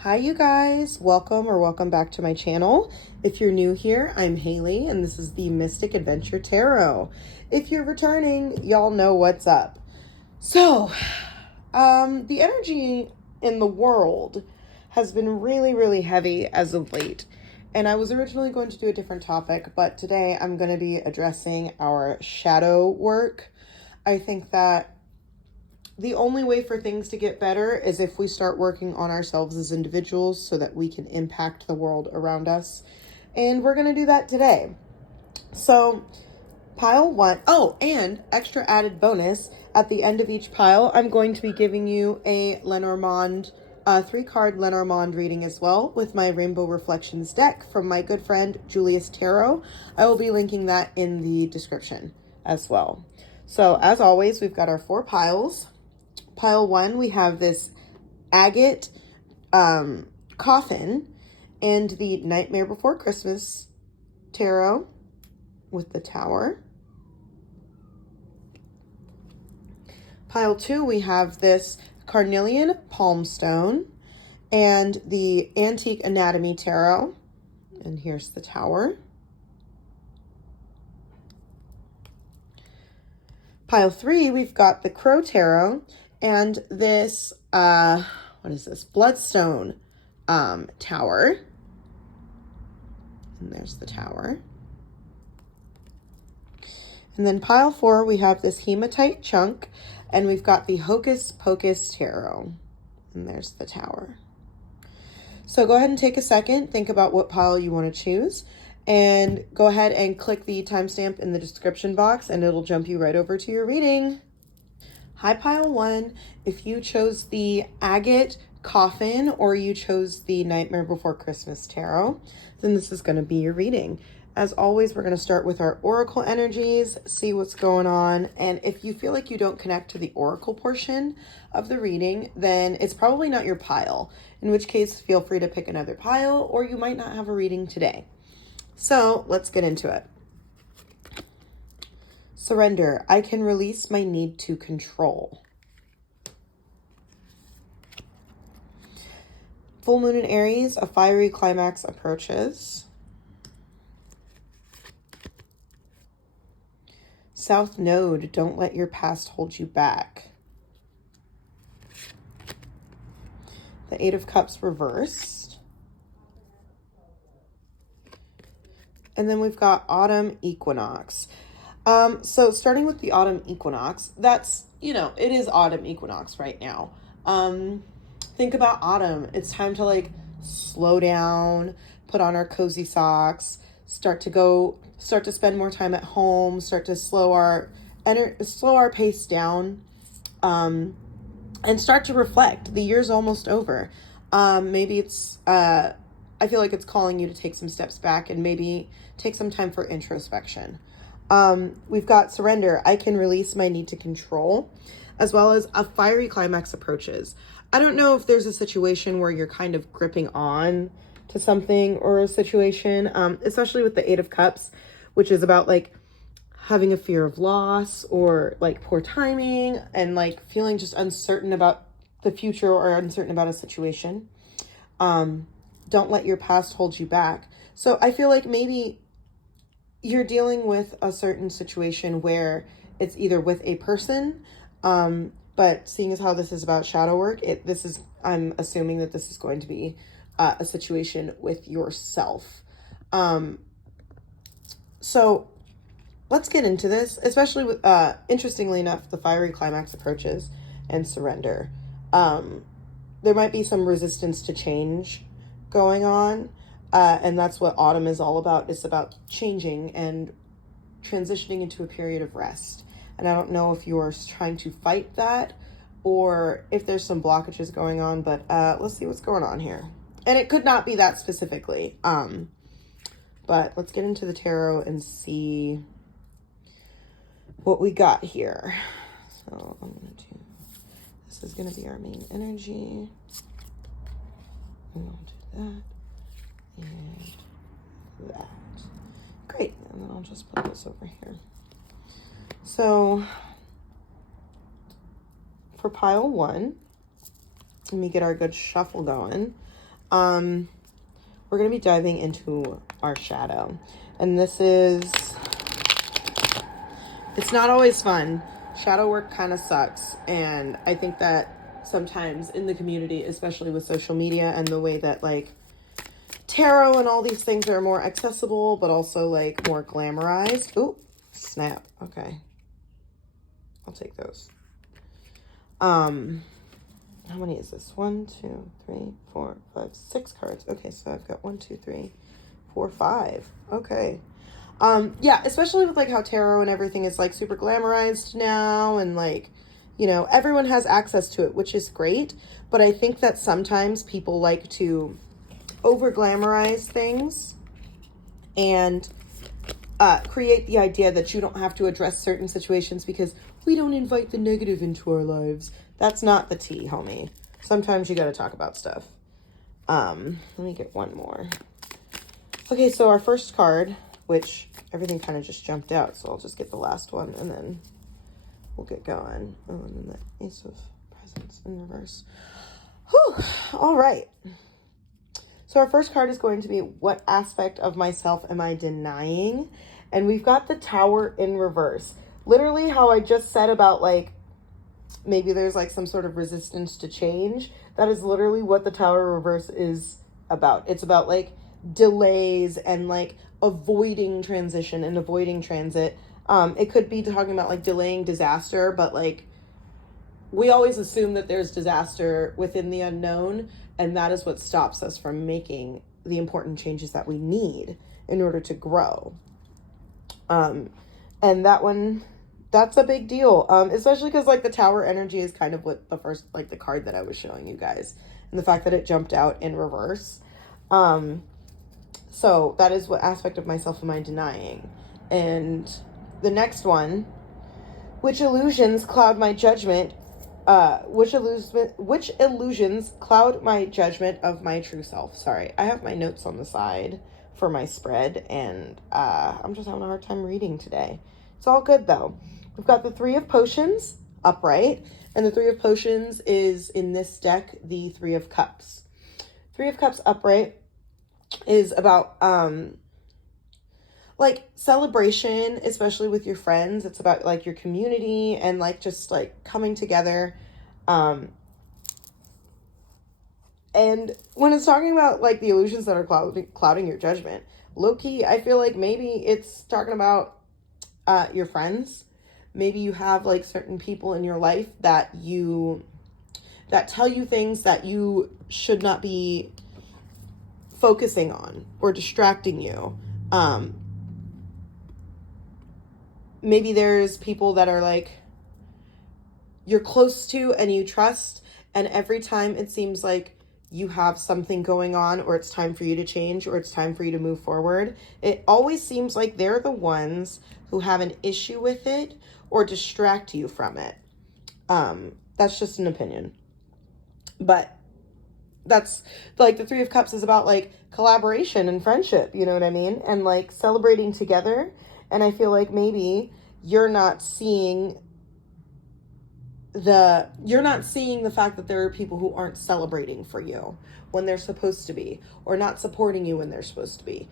Hi you guys, welcome back to my channel. If you're new here, I'm Haley and this is the Mystic Adventure Tarot. If you're returning, y'all know what's up. So, the energy in the world has been really heavy as of late. And I was originally going to do a different topic, but today I'm going to be addressing our shadow work. I think that the only way for things to get better is if we start working on ourselves as individuals so that we can impact the world around us. And we're going to do that today. So, pile one. Oh, and extra added bonus, at the end of each pile, I'm going to be giving you a Lenormond, 3-card Lenormand reading as well with my Rainbow Reflections deck from my good friend Julius Tarot. I will be linking that in the description as well. So, as always, we've got our 4 piles. Pile 1, we have this agate coffin and the Nightmare Before Christmas tarot with the Tower. Pile 2, we have this carnelian palm stone and the Antique Anatomy tarot. And here's the Tower. Pile 3, we've got the Crow tarot and this, what is this? Bloodstone tower. And there's the Tower. And then pile 4, we have this hematite chunk, and we've got the Hocus Pocus tarot. And there's the Tower. So go ahead and take a second, think about what pile you want to choose, and go ahead and click the timestamp in the description box, and it'll jump you right over to your reading. Hi, pile 1. If you chose the agate coffin or you chose the Nightmare Before Christmas tarot, then this is going to be your reading. As always, we're going to start with our oracle energies, see what's going on, and if you feel like you don't connect to the oracle portion of the reading, then it's probably not your pile, in which case feel free to pick another pile, or you might not have a reading today. So let's get into it. Surrender. I can release my need to control. Full moon in Aries, a fiery climax approaches. South Node, don't let your past hold you back. The 8 of Cups reversed. And then we've got Autumn Equinox. So starting with the autumn equinox, that's, it is autumn equinox right now. Think about autumn. It's time to like slow down, put on our cozy socks, start to spend more time at home, start to slow our pace down, and start to reflect. The year's almost over. Maybe it's, I feel like it's calling you to take some steps back and maybe take some time for introspection. We've got surrender. I can release my need to control, as well as a fiery climax approaches. I don't know if there's a situation where you're kind of gripping on to something or a situation, especially with the 8 of Cups, which is about like having a fear of loss or like poor timing and like feeling just uncertain about the future or uncertain about a situation. Don't let your past hold you back. So I feel like maybe you're dealing with a certain situation where it's either with a person, but seeing as how this is about shadow work, I'm assuming that this is going to be a situation with yourself. So let's get into this, especially with, interestingly enough, the fiery climax approaches and surrender. There might be some resistance to change going on. And that's what autumn is all about. It's about changing and transitioning into a period of rest. And I don't know if you're trying to fight that or if there's some blockages going on, but let's see what's going on here. And it could not be that specifically. But let's get into the tarot and see what we got here. So this is going to be our main energy. And I'll do that. And that. Great. And then I'll just put this over here. So for pile 1, let me get our good shuffle going. we're going to be diving into our shadow. And this is, it's not always fun. Shadow work kind of sucks. And I think that sometimes in the community, especially with social media and the way that like tarot and all these things are more accessible, but also like more glamorized. Ooh, snap. Okay. I'll take those. How many is this? 1, 2, 3, 4, 5, 6 cards. Okay, so I've got 1, 2, 3, 4, 5. Okay. Yeah, especially with like how tarot and everything is like super glamorized now, and like, you know, everyone has access to it, which is great. But I think that sometimes people like to over glamorize things and create the idea that you don't have to address certain situations because we don't invite the negative into our lives. That's not the tea, homie. Sometimes you got to talk about stuff. Let me get one more. Okay, so our first card, which everything kind of just jumped out, so I'll just get the last one and then we'll get going. Oh, and then the Ace of Presents in reverse. Whew. All right. So our first card is going to be, what aspect of myself am I denying? And we've got the Tower in reverse. Literally how I just said about like, maybe there's like some sort of resistance to change. That is literally what the Tower reverse is about. It's about like delays and like avoiding transition and avoiding transit. It could be talking about like delaying disaster, but like we always assume that there's disaster within the unknown, and that is what stops us from making the important changes that we need in order to grow. And that one, that's a big deal, especially because like the Tower energy is kind of what the first, like the card that I was showing you guys, and the fact that it jumped out in reverse. So that is, what aspect of myself am I denying? And the next one, which illusions cloud my judgment? Which illusions cloud my judgment of my true self? Sorry, I have my notes on the side for my spread, and I'm just having a hard time reading today. It's all good though. We've got the Three of Potions upright, and the Three of Potions is in this deck the Three of Cups. Three of Cups upright is about like celebration, especially with your friends. It's about like your community and like just like coming together. And when it's talking about like the illusions that are clouding your judgment, low-key, I feel like maybe it's talking about your friends. Maybe you have like certain people in your life that tell you things that you should not be focusing on or distracting you. Maybe there's people that are like you're close to and you trust, and every time it seems like you have something going on, or it's time for you to change, or it's time for you to move forward, it always seems like they're the ones who have an issue with it or distract you from it. That's just an opinion. But that's like the Three of Cups is about like collaboration and friendship, you know what I mean? And like celebrating together. And I feel like maybe you're not seeing the fact that there are people who aren't celebrating for you when they're supposed to be, or not supporting you when they're supposed to be.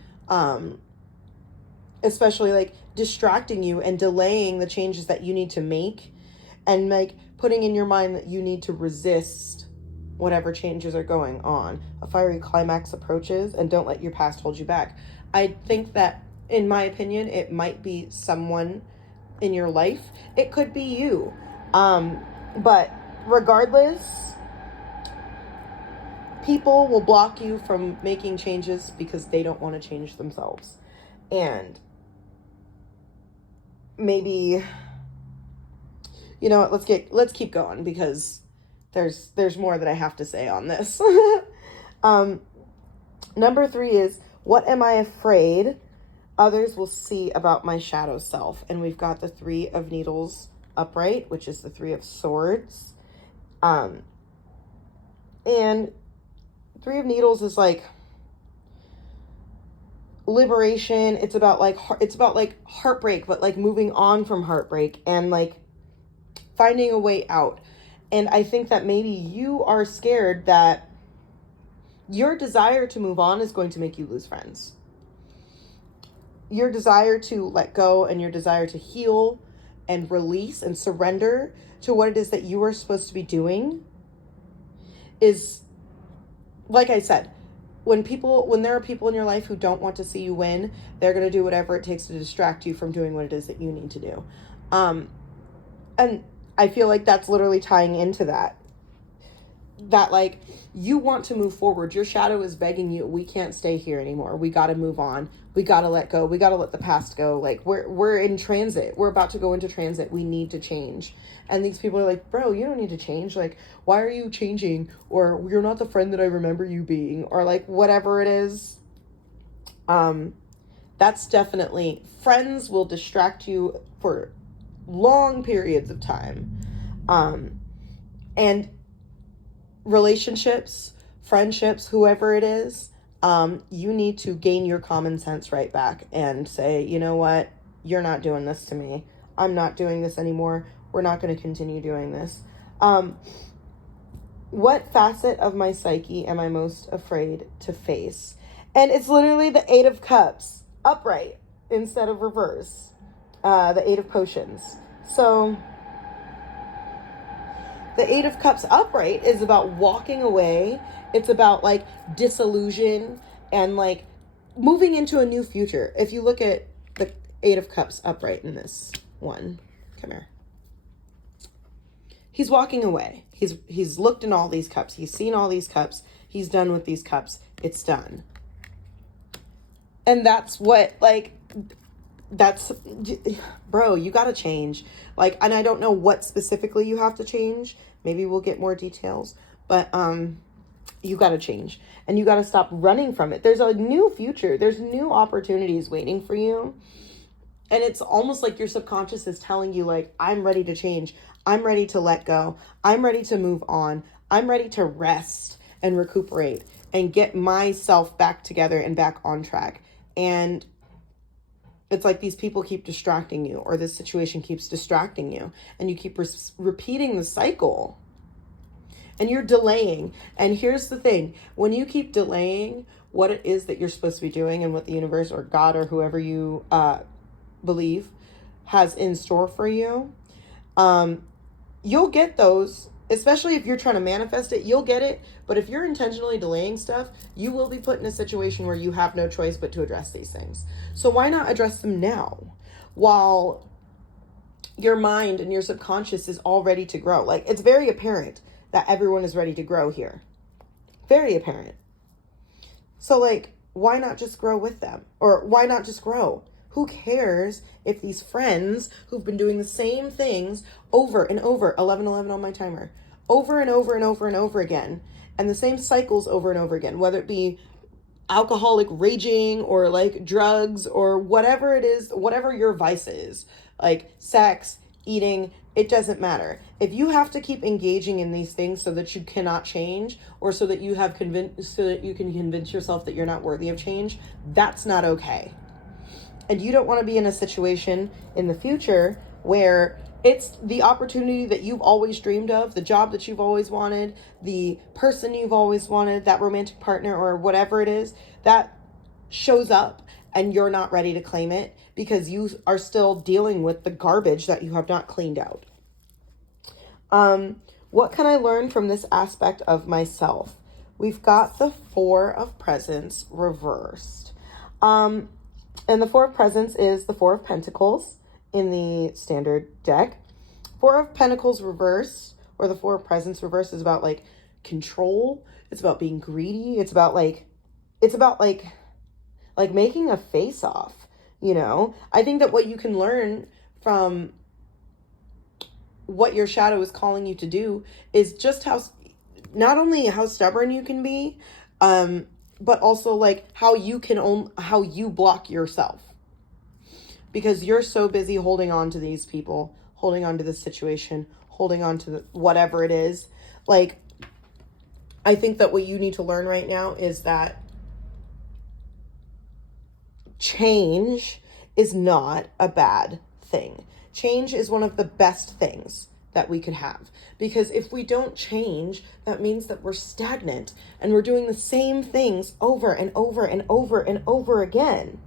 Especially like distracting you and delaying the changes that you need to make, and like putting in your mind that you need to resist whatever changes are going on. A fiery climax approaches, and don't let your past hold you back. I think that, in my opinion, it might be someone in your life. It could be you. But regardless, people will block you from making changes because they don't want to change themselves. And maybe, you know what, let's keep going, because there's more that I have to say on this. Number 3 is, what am I afraid others will see about my shadow self? And we've got the Three of Needles upright, which is the Three of Swords. And Three of Needles is like liberation. It's about like heartbreak, but like moving on from heartbreak and like finding a way out. And I think that maybe you are scared that Your desire to move on is going to make you lose friends. Your desire to let go and your desire to heal and release and surrender to what it is that you are supposed to be doing is, like I said, when there are people in your life who don't want to see you win, they're going to do whatever it takes to distract you from doing what it is that you need to do. And I feel like that's literally tying into that like, you want to move forward. Your shadow is begging you, we can't stay here anymore. We got to move on. We got to let go. We got to let the past go. Like, we're in transit. We're about to go into transit. We need to change. And these people are like, bro, you don't need to change. Like, why are you changing? Or you're not the friend that I remember you being, or like whatever it is. That's definitely, friends will distract you for long periods of time. And relationships, friendships, whoever it is, you need to gain your common sense right back and say, you know what? You're not doing this to me. I'm not doing this anymore. We're not going to continue doing this. What facet of my psyche am I most afraid to face? And it's literally the 8 of Cups, upright instead of reverse. The 8 of Potions. So the 8 of Cups upright is about walking away. It's about like disillusion and like moving into a new future. If you look at the 8 of Cups upright in this one, come here. He's walking away. He's looked in all these cups. He's seen all these cups. He's done with these cups. It's done. And that's what, like, that's, bro, you got to change. Like, and I don't know what specifically you have to change. Maybe we'll get more details, but you got to change and you got to stop running from it. There's a new future. There's new opportunities waiting for you. And it's almost like your subconscious is telling you, like, I'm ready to change. I'm ready to let go. I'm ready to move on. I'm ready to rest and recuperate and get myself back together and back on track. And it's like these people keep distracting you, or this situation keeps distracting you, and you keep repeating the cycle, and you're delaying. And here's the thing, when you keep delaying what it is that you're supposed to be doing and what the universe or God or whoever you believe has in store for you, you'll get those. Especially if you're trying to manifest it, you'll get it. But if you're intentionally delaying stuff, you will be put in a situation where you have no choice but to address these things. So why not address them now while your mind and your subconscious is all ready to grow? Like, it's very apparent that everyone is ready to grow here. Very apparent. So, like, why not just grow with them? Or why not just grow? Who cares if these friends who've been doing the same things over and over, 11:11 on my timer, over and over and over and over again, and the same cycles over and over again, whether it be alcoholic raging or like drugs or whatever it is, whatever your vice is, like sex, eating, it doesn't matter. If you have to keep engaging in these things so that you cannot change, or so that you can convince yourself that you're not worthy of change, that's not okay. And you don't want to be in a situation in the future where it's the opportunity that you've always dreamed of, the job that you've always wanted, the person you've always wanted, that romantic partner or whatever it is, that shows up and you're not ready to claim it because you are still dealing with the garbage that you have not cleaned out. What can I learn from this aspect of myself? We've got the 4 of Presents reversed. And the 4 of Presents is the 4 of Pentacles in the standard deck. 4 of Pentacles reversed, or the 4 of Presents reversed, is about like control. It's about being greedy. It's about making a face off, you know? I think that what you can learn from what your shadow is calling you to do is just not only how stubborn you can be, but also like how you block yourself, because you're so busy holding on to these people, holding on to this situation, holding on to whatever it is. Like, I think that what you need to learn right now is that change is not a bad thing. Change is one of the best things that we could have. Because if we don't change, that means that we're stagnant and we're doing the same things over and over and over and over again.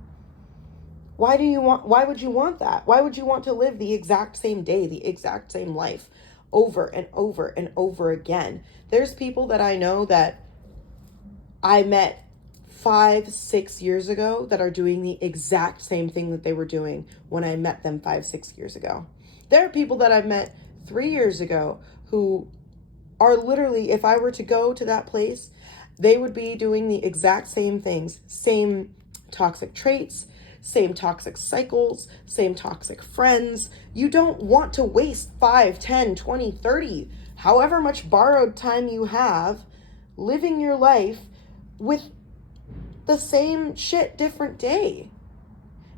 Why would you want that? Why would you want to live the exact same day, the exact same life over and over and over again? There's people that I know that I met 5-6 years ago that are doing the exact same thing that they were doing when I met them 5-6 years ago. There are people that I've met 3 years ago who are literally, if I were to go to that place, they would be doing the exact same things, same toxic traits, same toxic cycles, same toxic friends. You don't want to waste 5, 10, 20, 30, however much borrowed time you have living your life with the same shit, different day.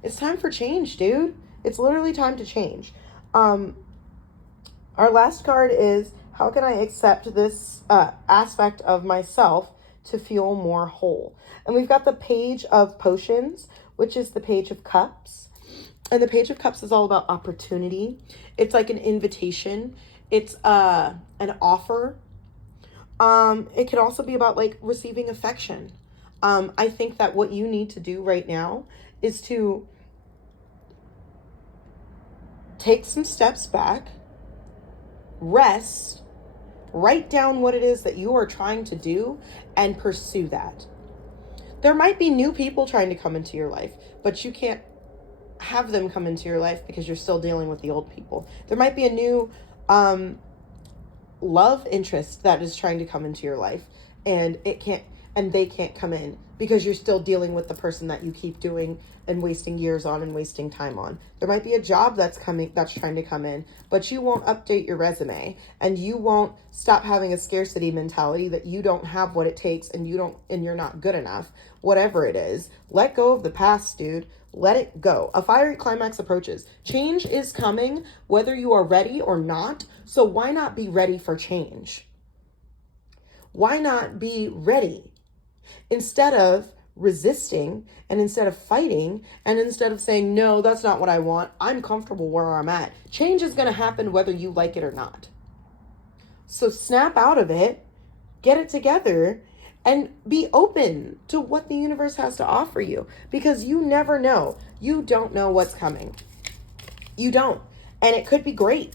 It's time for change, dude. It's literally time to change. Our last card is, how can I accept this aspect of myself to feel more whole? And we've got the Page of Potions, which is the Page of Cups. And the Page of Cups is all about opportunity. It's like an invitation. It's an offer. It could also be about like receiving affection. I think that what you need to do right now is to take some steps back, rest, write down what it is that you are trying to do, and pursue that. There might be new people trying to come into your life, but you can't have them come into your life because you're still dealing with the old people. There might be a new love interest that is trying to come into your life, and they can't come in because you're still dealing with the person that you keep doing and wasting years on and wasting time on. There might be a job that's trying to come in, but you won't update your resume, and you won't stop having a scarcity mentality that you don't have what it takes and you're not good enough. Whatever it is, let go of the past, dude. Let it go. A fiery climax approaches. Change is coming whether you are ready or not. So why not be ready for change? Why not be ready? Instead of resisting and instead of fighting and instead of saying, no, that's not what I want, I'm comfortable where I'm at. Change is going to happen whether you like it or not. So snap out of it, get it together, and be open to what the universe has to offer you, because you never know. You don't know what's coming. You don't. And it could be great.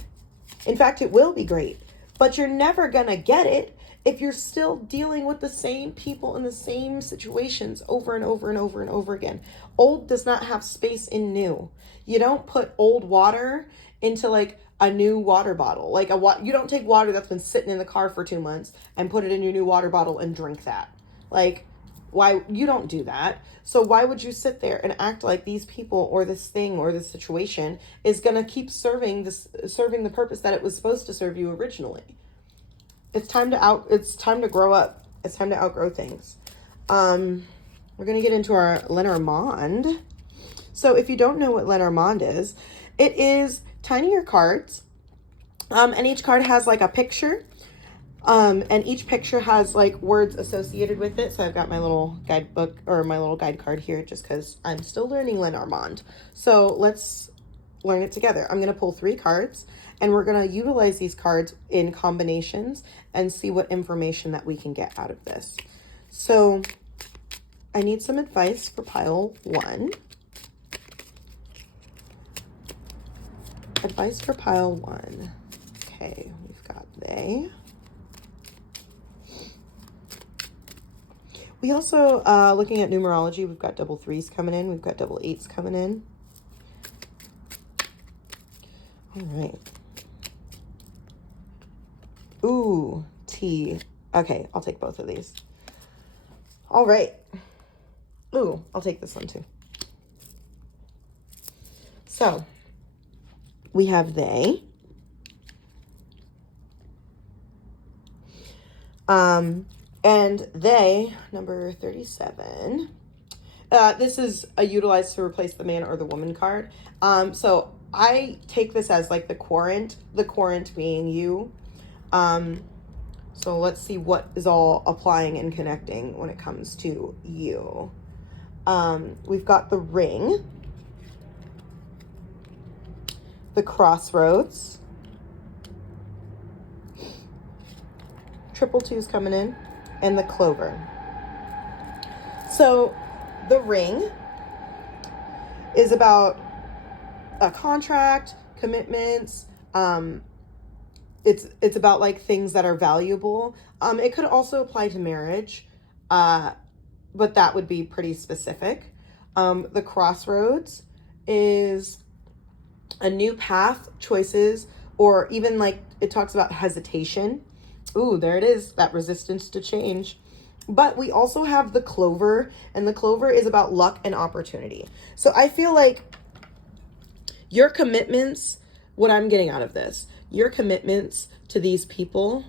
In fact, it will be great, but you're never going to get it if you're still dealing with the same people in the same situations over and over and over and over again. Old does not have space in new. You don't put old water into like a new water bottle. Like you don't take water that's been sitting in the car for 2 months and put it in your new water bottle and drink that. Like, why? You don't do that. So why would you sit there and act like these people or this thing or this situation is going to keep serving the purpose that it was supposed to serve you originally? It's time to grow up. It's time to outgrow things. We're going to get into our Lenormond. So if you don't know what Lenormond is, it is tinier cards. And each card has like a picture. And each picture has like words associated with it. So I've got my little guidebook or my little guide card here just because I'm still learning Lenormond. So let's learn it together. I'm going to pull 3 cards and we're going to utilize these cards in combinations and see what information that we can get out of this. So I need some advice for pile 1. Advice for pile 1. Okay, we've got they. We also, looking at numerology, we've got double 3s coming in. We've got double 8s coming in. All right. Ooh, T. Okay, I'll take both of these. All right. Ooh, I'll take this one too. So, we have they. And they, number 37, this is utilized to replace the man or the woman card. So I take this as like the querent being you. So let's see what is all applying and connecting when it comes to you. We've got the ring, the crossroads, triple twos coming in, and the clover. So the ring is about a contract, commitments. It's about like things that are valuable. It could also apply to marriage, but that would be pretty specific. The crossroads is a new path, choices, or even like it talks about hesitation. Ooh, there it is, that resistance to change. But we also have the clover, and the clover is about luck and opportunity. So I feel like your commitments, what I'm getting out of this, your commitments to these people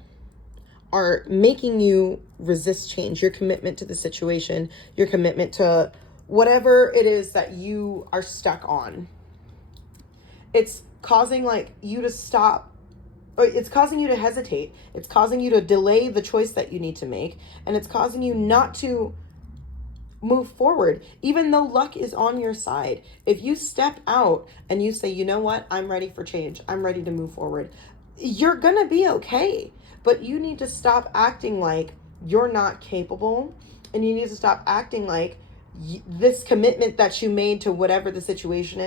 are making you resist change. Your commitment to the situation, your commitment to whatever it is that you are stuck on. It's causing like you to stop, or it's causing you to hesitate. It's causing you to delay the choice that you need to make. And it's causing you not to move forward, even though luck is on your side. If you step out and you say, you know what, I'm ready for change, I'm ready to move forward, you're gonna be okay. But you need to stop acting like you're not capable, and you need to stop acting like this commitment that you made to whatever the situation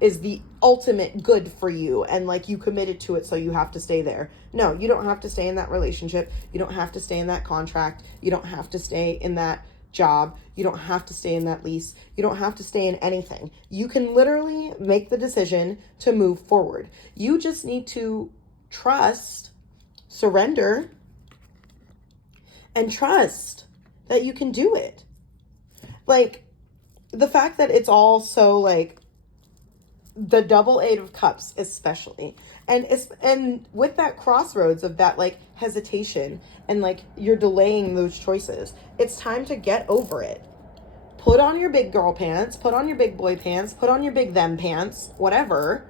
is the ultimate good for you, and like you committed to it, so you have to stay there. No, you don't have to stay in that relationship. You don't have to stay in that contract. You don't have to stay in that job. You don't have to stay in that lease. You don't have to stay in anything. You can literally make the decision to move forward. You just need to trust, surrender, and trust that you can do it. Like, the fact that it's all so like the double Eight of Cups especially, and with that crossroads of that like hesitation, and like you're delaying those choices, it's time to get over it. Put on your big girl pants, put on your big boy pants, put on your big them pants, whatever,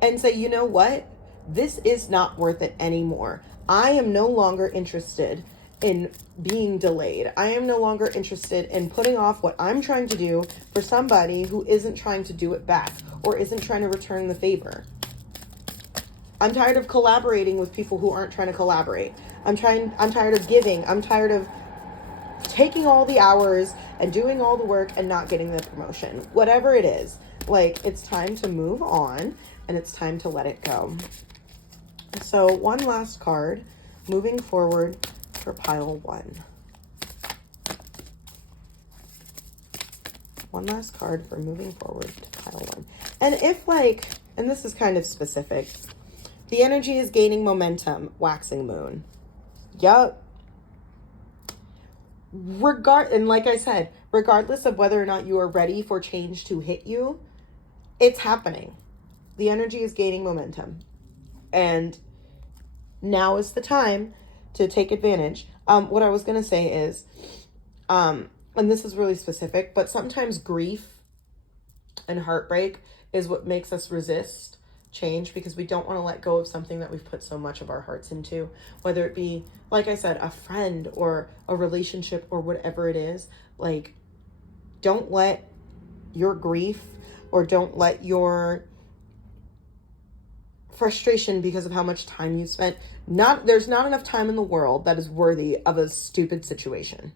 and say, you know what, this is not worth it anymore. I am no longer interested in being delayed. I am no longer interested in putting off what I'm trying to do for somebody who isn't trying to do it back or isn't trying to return the favor. I'm tired of collaborating with people who aren't trying to collaborate. I'm tired of giving. I'm tired of taking all the hours and doing all the work and not getting the promotion. Whatever it is, like, it's time to move on, and it's time to let it go. So one last card, moving forward, for pile one. One last card for moving forward to pile one. And if like, and this is kind of specific, the energy is gaining momentum, waxing moon. Yup. And like I said, regardless of whether or not you are ready for change to hit you, it's happening. The energy is gaining momentum. And now is the time to take advantage. What I was going to say is, and this is really specific, but sometimes grief and heartbreak is what makes us resist change, because we don't want to let go of something that we've put so much of our hearts into, whether it be, like I said, a friend or a relationship or whatever it is. Like, don't let your grief, or don't let your frustration because of how much time you spent, there's not enough time in the world that is worthy of a stupid situation.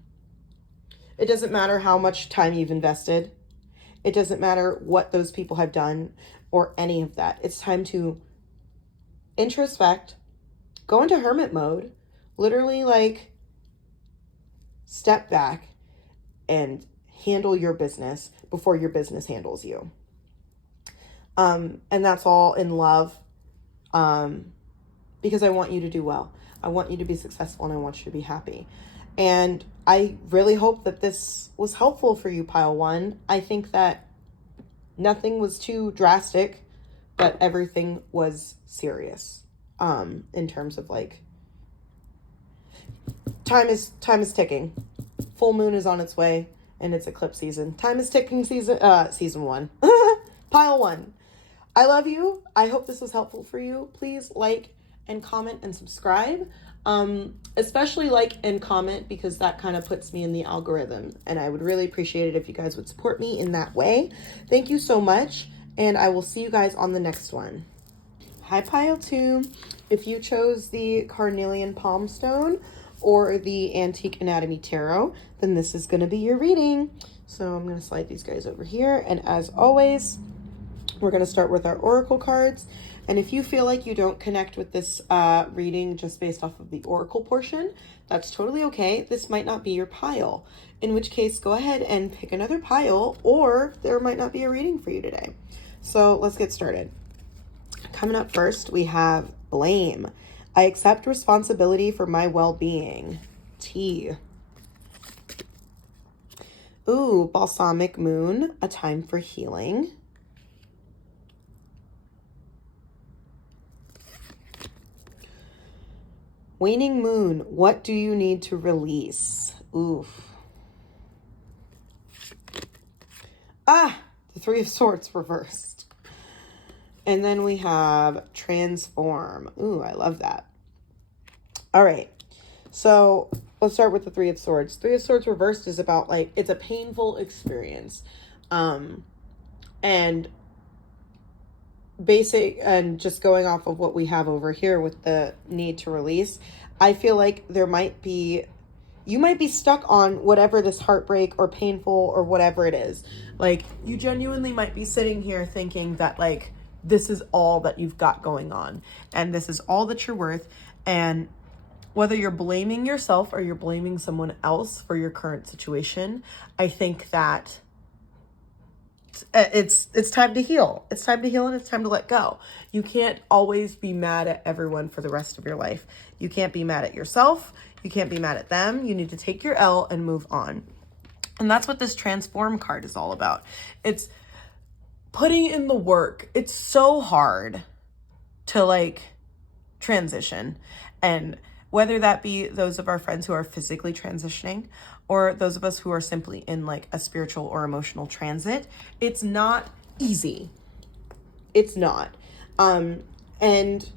It doesn't matter how much time you've invested. It doesn't matter what those people have done or any of that. It's time to introspect, go into hermit mode, literally like step back and handle your business before your business handles you. And that's all in love. Because I want you to do well. I want you to be successful, and I want you to be happy. And I really hope that this was helpful for you, pile one. I think that nothing was too drastic, but everything was serious. In terms of like, time is ticking. Full moon is on its way, and it's eclipse season. Time is ticking, season one. Pile one. I love you. I hope this was helpful for you. Please like and comment and subscribe. Especially like and comment, because that kind of puts me in the algorithm, and I would really appreciate it if you guys would support me in that way. Thank you so much, and I will see you guys on the next one. Hi, pile two. If you chose the Carnelian Palm Stone or the Antique Anatomy Tarot, then this is going to be your reading. So I'm going to slide these guys over here. And as always, we're going to start with our Oracle cards. And if you feel like you don't connect with this reading just based off of the Oracle portion, that's totally okay. This might not be your pile, in which case go ahead and pick another pile, or there might not be a reading for you today. So let's get started. Coming up first, we have blame. I accept responsibility for my well-being. T. Ooh, balsamic moon, a time for healing. Waning moon, what do you need to release? Oof. Ah, the Three of Swords reversed. And then we have transform. Ooh, I love that. All right. So let's start with the Three of Swords. Three of Swords reversed is about like, it's a painful experience. And basic, and just going off of what we have over here with the need to release, I feel like you might be stuck on whatever this heartbreak or painful or whatever it is. Like, you genuinely might be sitting here thinking that like, this is all that you've got going on and this is all that you're worth. And whether you're blaming yourself or you're blaming someone else for your current situation, I think that it's time to heal. It's time to heal and it's time to let go. You can't always be mad at everyone for the rest of your life. You can't be mad at yourself. You can't be mad at them. You need to take your L and move on. And that's what this transform card is all about. It's putting in the work. It's so hard to like transition. And whether that be those of our friends who are physically transitioning or those of us who are simply in like a spiritual or emotional transit, it's not easy. It's not. And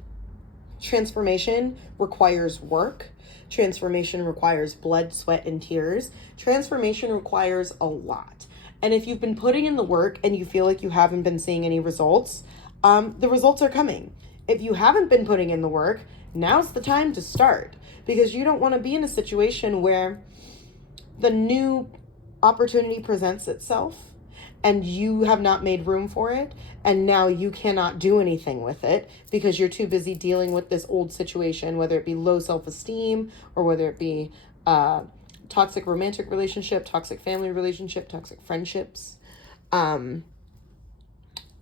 transformation requires work. Transformation requires blood, sweat, and tears. Transformation requires a lot. And if you've been putting in the work and you feel like you haven't been seeing any results, the results are coming. If you haven't been putting in the work, now's the time to start, because you don't want to be in a situation where the new opportunity presents itself and you have not made room for it, and now you cannot do anything with it because you're too busy dealing with this old situation, whether it be low self-esteem or whether it be toxic romantic relationship, toxic family relationship, toxic friendships.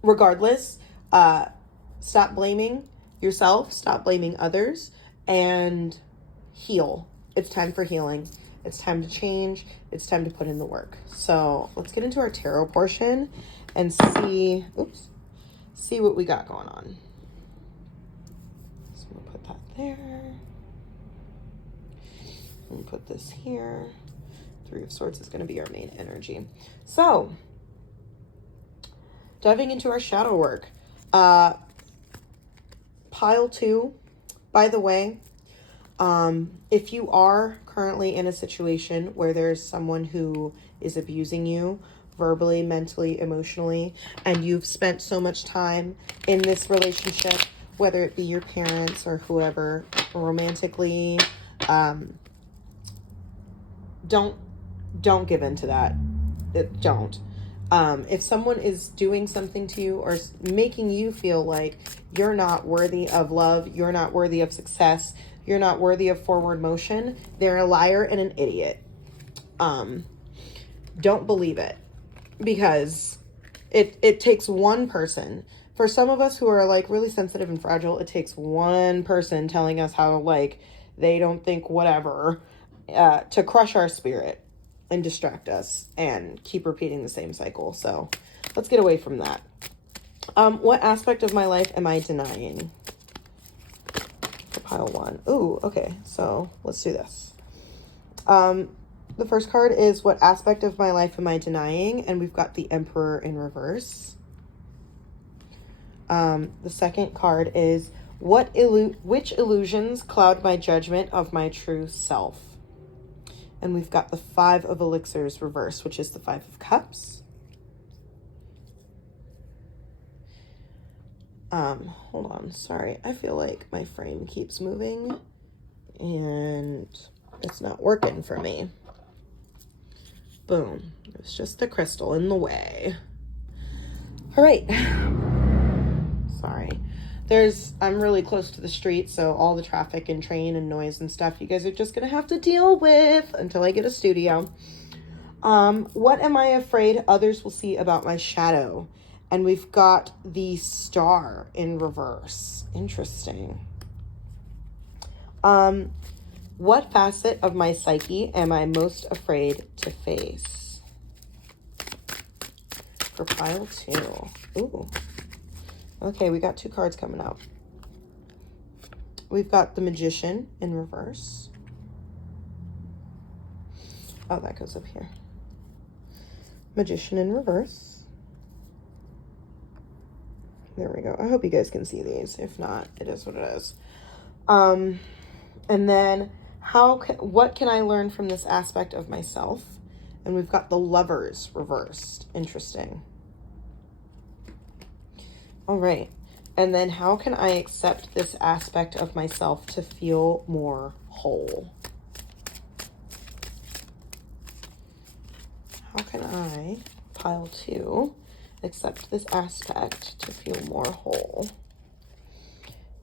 Regardless, stop blaming yourself, stop blaming others, and heal. It's time for healing. It's time to change. It's time to put in the work. So let's get into our tarot portion and see what we got going on. So we'll put that there. And put this here. Three of Swords is going to be our main energy. So, diving into our shadow work. Pile 2, by the way, if you are currently in a situation where there's someone who is abusing you verbally, mentally, emotionally, and you've spent so much time in this relationship, whether it be your parents or whoever, romantically, don't give in to that. Don't. If someone is doing something to you or making you feel like you're not worthy of love, you're not worthy of success, you're not worthy of forward motion, they're a liar and an idiot. Don't believe it, because it takes one person. For some of us who are like really sensitive and fragile, it takes one person telling us how like they don't think whatever, to crush our spirit and distract us and keep repeating the same cycle. So let's get away from that. What aspect of my life am I denying? Pile 1. Ooh, okay. So let's do this. The first card is, what aspect of my life am I denying? And we've got the Emperor in reverse. The second card is, which illusions cloud my judgment of my true self? And we've got the 5 of Elixirs reverse, which is the 5 of Cups. Hold on, sorry. I feel like my frame keeps moving and it's not working for me. Boom. It's just the crystal in the way. All right. Sorry. I'm really close to the street, so all the traffic and train and noise and stuff you guys are just gonna have to deal with until I get a studio. What am I afraid others will see about my shadow? And we've got the star in reverse. Interesting. What facet of my psyche am I most afraid to face? For pile 2. Ooh. Okay, we got 2 cards coming out. We've got the Magician in reverse. Oh, that goes up here. Magician in reverse. There we go. I hope you guys can see these. If not, it is what it is. And then what can I learn from this aspect of myself? And we've got the Lovers reversed. Interesting. All right. And then how can I accept this aspect of myself to feel more whole? How can I, pile 2, accept this aspect to feel more whole?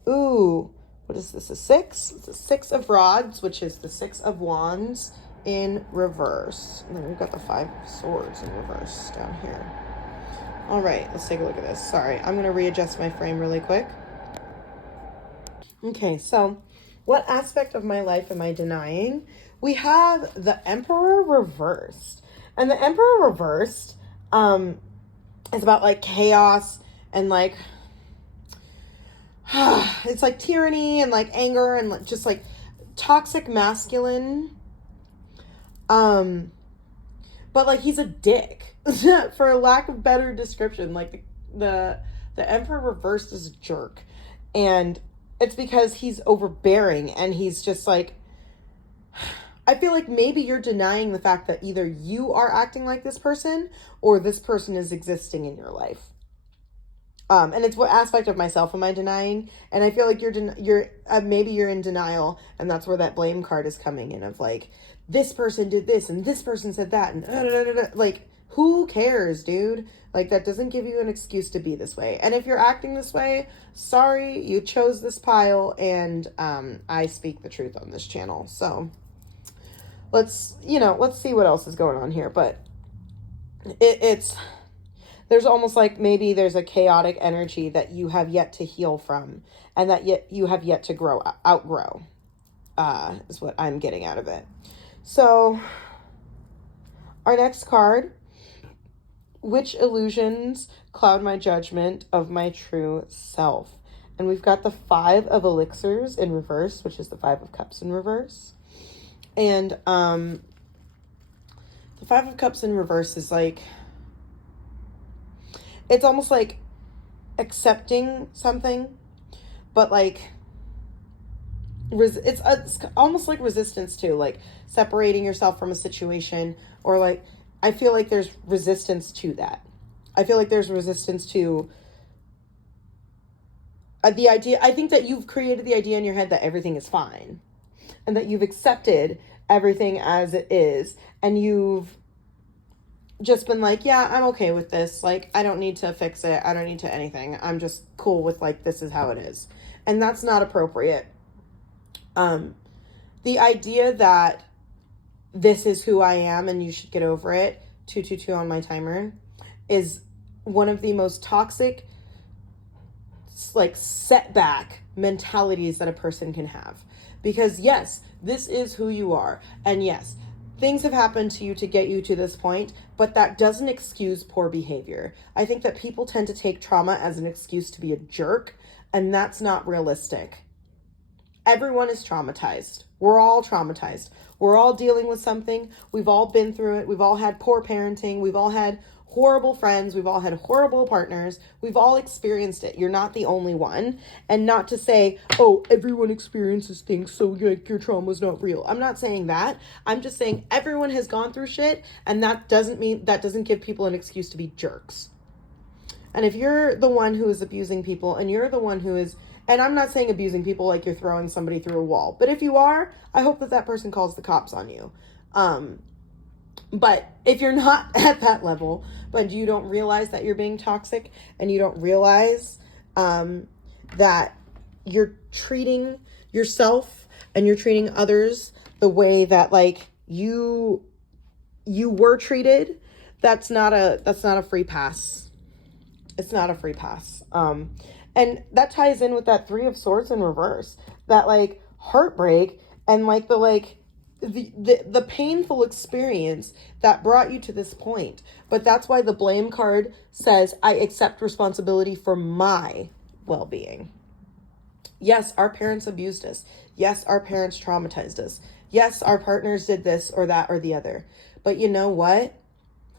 Ooh, what is this, a 6? It's a 6 of rods, which is the 6 of wands in reverse. And then we've got the 5 of swords in reverse down here. All right, let's take a look at this. Sorry, I'm going to readjust my frame really quick. Okay, so what aspect of my life am I denying? We have the Emperor reversed. And the Emperor reversed is about like chaos and like, it's like tyranny and like anger and like just like toxic masculine. But like he's a dick. For a lack of better description, like the Emperor reversed is a jerk, and it's because he's overbearing and he's just like, I feel like maybe you're denying the fact that either you are acting like this person or this person is existing in your life. And it's what aspect of myself am I denying? And I feel like maybe you're in denial, and that's where that blame card is coming in of like, this person did this and this person said that and like. Who cares, dude? Like, that doesn't give you an excuse to be this way. And if you're acting this way, sorry, you chose this pile, and I speak the truth on this channel. So let's see what else is going on here. But there's almost like maybe there's a chaotic energy that you have yet to heal from, and that you have yet to outgrow, is what I'm getting out of it. So our next card. Which illusions cloud my judgment of my true self? And we've got the 5 of elixirs in reverse, which is the 5 of cups in reverse. And the 5 of cups in reverse is like, it's almost like accepting something, but like, it's almost like resistance to, like separating yourself from a situation, or like, I feel like there's resistance to that. I feel like there's resistance to the idea. I think that you've created the idea in your head that everything is fine and that you've accepted everything as it is. And you've just been like, yeah, I'm okay with this. Like, I don't need to fix it. I don't need to anything. I'm just cool with like, this is how it is. And that's not appropriate. The idea that this is who I am and you should get over it, 222 on my timer, is one of the most toxic, like, setback mentalities that a person can have. Because yes, this is who you are. And yes, things have happened to you to get you to this point, but that doesn't excuse poor behavior. I think that people tend to take trauma as an excuse to be a jerk, and that's not realistic. Everyone is traumatized. We're all traumatized. We're all dealing with something. We've all been through it. We've all had poor parenting. We've all had horrible friends. We've all had horrible partners. We've all experienced it. You're not the only one. And not to say, oh, everyone experiences things, so like your trauma's not real. I'm not saying that. I'm just saying everyone has gone through shit, and that doesn't give people an excuse to be jerks. And if you're the one who is abusing people, and you're the one who is, and I'm not saying abusing people like you're throwing somebody through a wall, but if you are, I hope that that person calls the cops on you. But if you're not at that level, but you don't realize that you're being toxic, and you don't realize that you're treating yourself and you're treating others the way that like you were treated, that's not a free pass. It's not a free pass. And that ties in with that 3 of Swords in reverse, that like heartbreak and like the painful experience that brought you to this point. But that's why the blame card says, I accept responsibility for my well-being. Yes, our parents abused us. Yes, our parents traumatized us. Yes, our partners did this or that or the other. But you know what?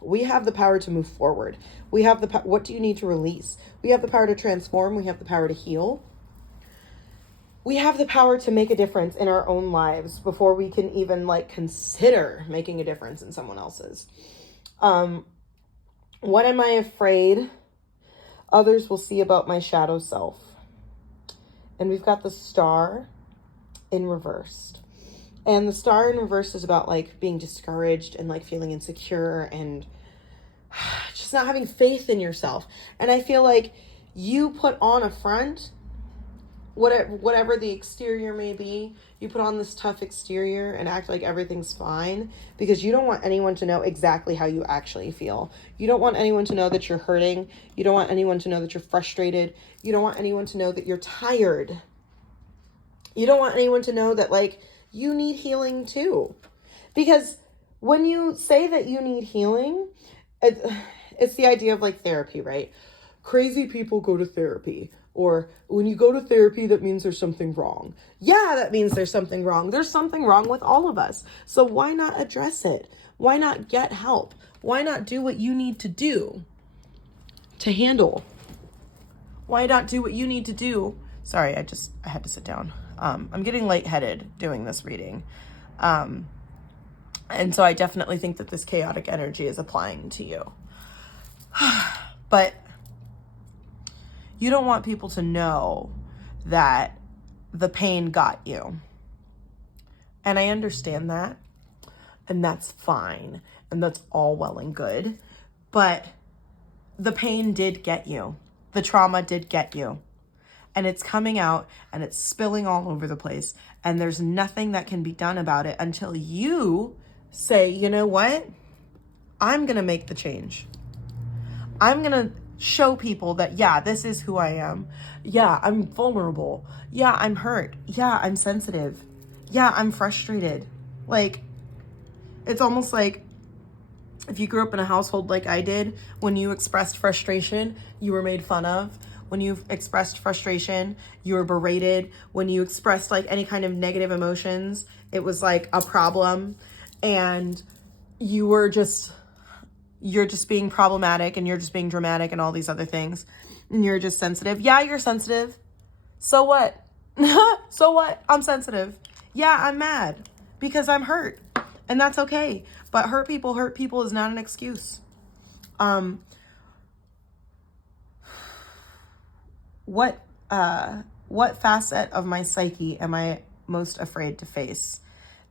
We have the power to move forward. We have the what do you need to release? We have the power to transform. We have the power to heal. We have the power to make a difference in our own lives before we can even like consider making a difference in someone else's. What am I afraid others will see about my shadow self? And we've got the Star in reversed. And the Star in reverse is about like being discouraged and like feeling insecure and just not having faith in yourself. And I feel like you put on a front, whatever the exterior may be, you put on this tough exterior and act like everything's fine because you don't want anyone to know exactly how you actually feel. You don't want anyone to know that you're hurting. You don't want anyone to know that you're frustrated. You don't want anyone to know that you're tired. You don't want anyone to know that like you need healing too. Because when you say that you need healing, it's the idea of like therapy, right? Crazy people go to therapy. Or when you go to therapy, that means there's something wrong. Yeah, that means there's something wrong. There's something wrong with all of us. So why not address it? Why not get help? Why not do what you need to do to handle? Why not do what you need to do? Sorry, I had to sit down. I'm getting lightheaded doing this reading. And so I definitely think that this chaotic energy is applying to you. But you don't want people to know that the pain got you. And I understand that. And that's fine. And that's all well and good. But the pain did get you. The trauma did get you. And it's coming out and it's spilling all over the place. And there's nothing that can be done about it until you say, you know what? I'm going to make the change. I'm going to show people that, yeah, this is who I am. Yeah, I'm vulnerable. Yeah, I'm hurt. Yeah, I'm sensitive. Yeah, I'm frustrated. Like, it's almost like if you grew up in a household like I did, when you expressed frustration, you were made fun of. When you expressed frustration, you were berated. When you expressed like any kind of negative emotions, it was like a problem. And you're just being problematic and you're just being dramatic and all these other things. And you're just sensitive. Yeah, you're sensitive. So what? So what? I'm sensitive. Yeah, I'm mad because I'm hurt. And that's okay. But hurt people is not an excuse. What facet of my psyche am I most afraid to face?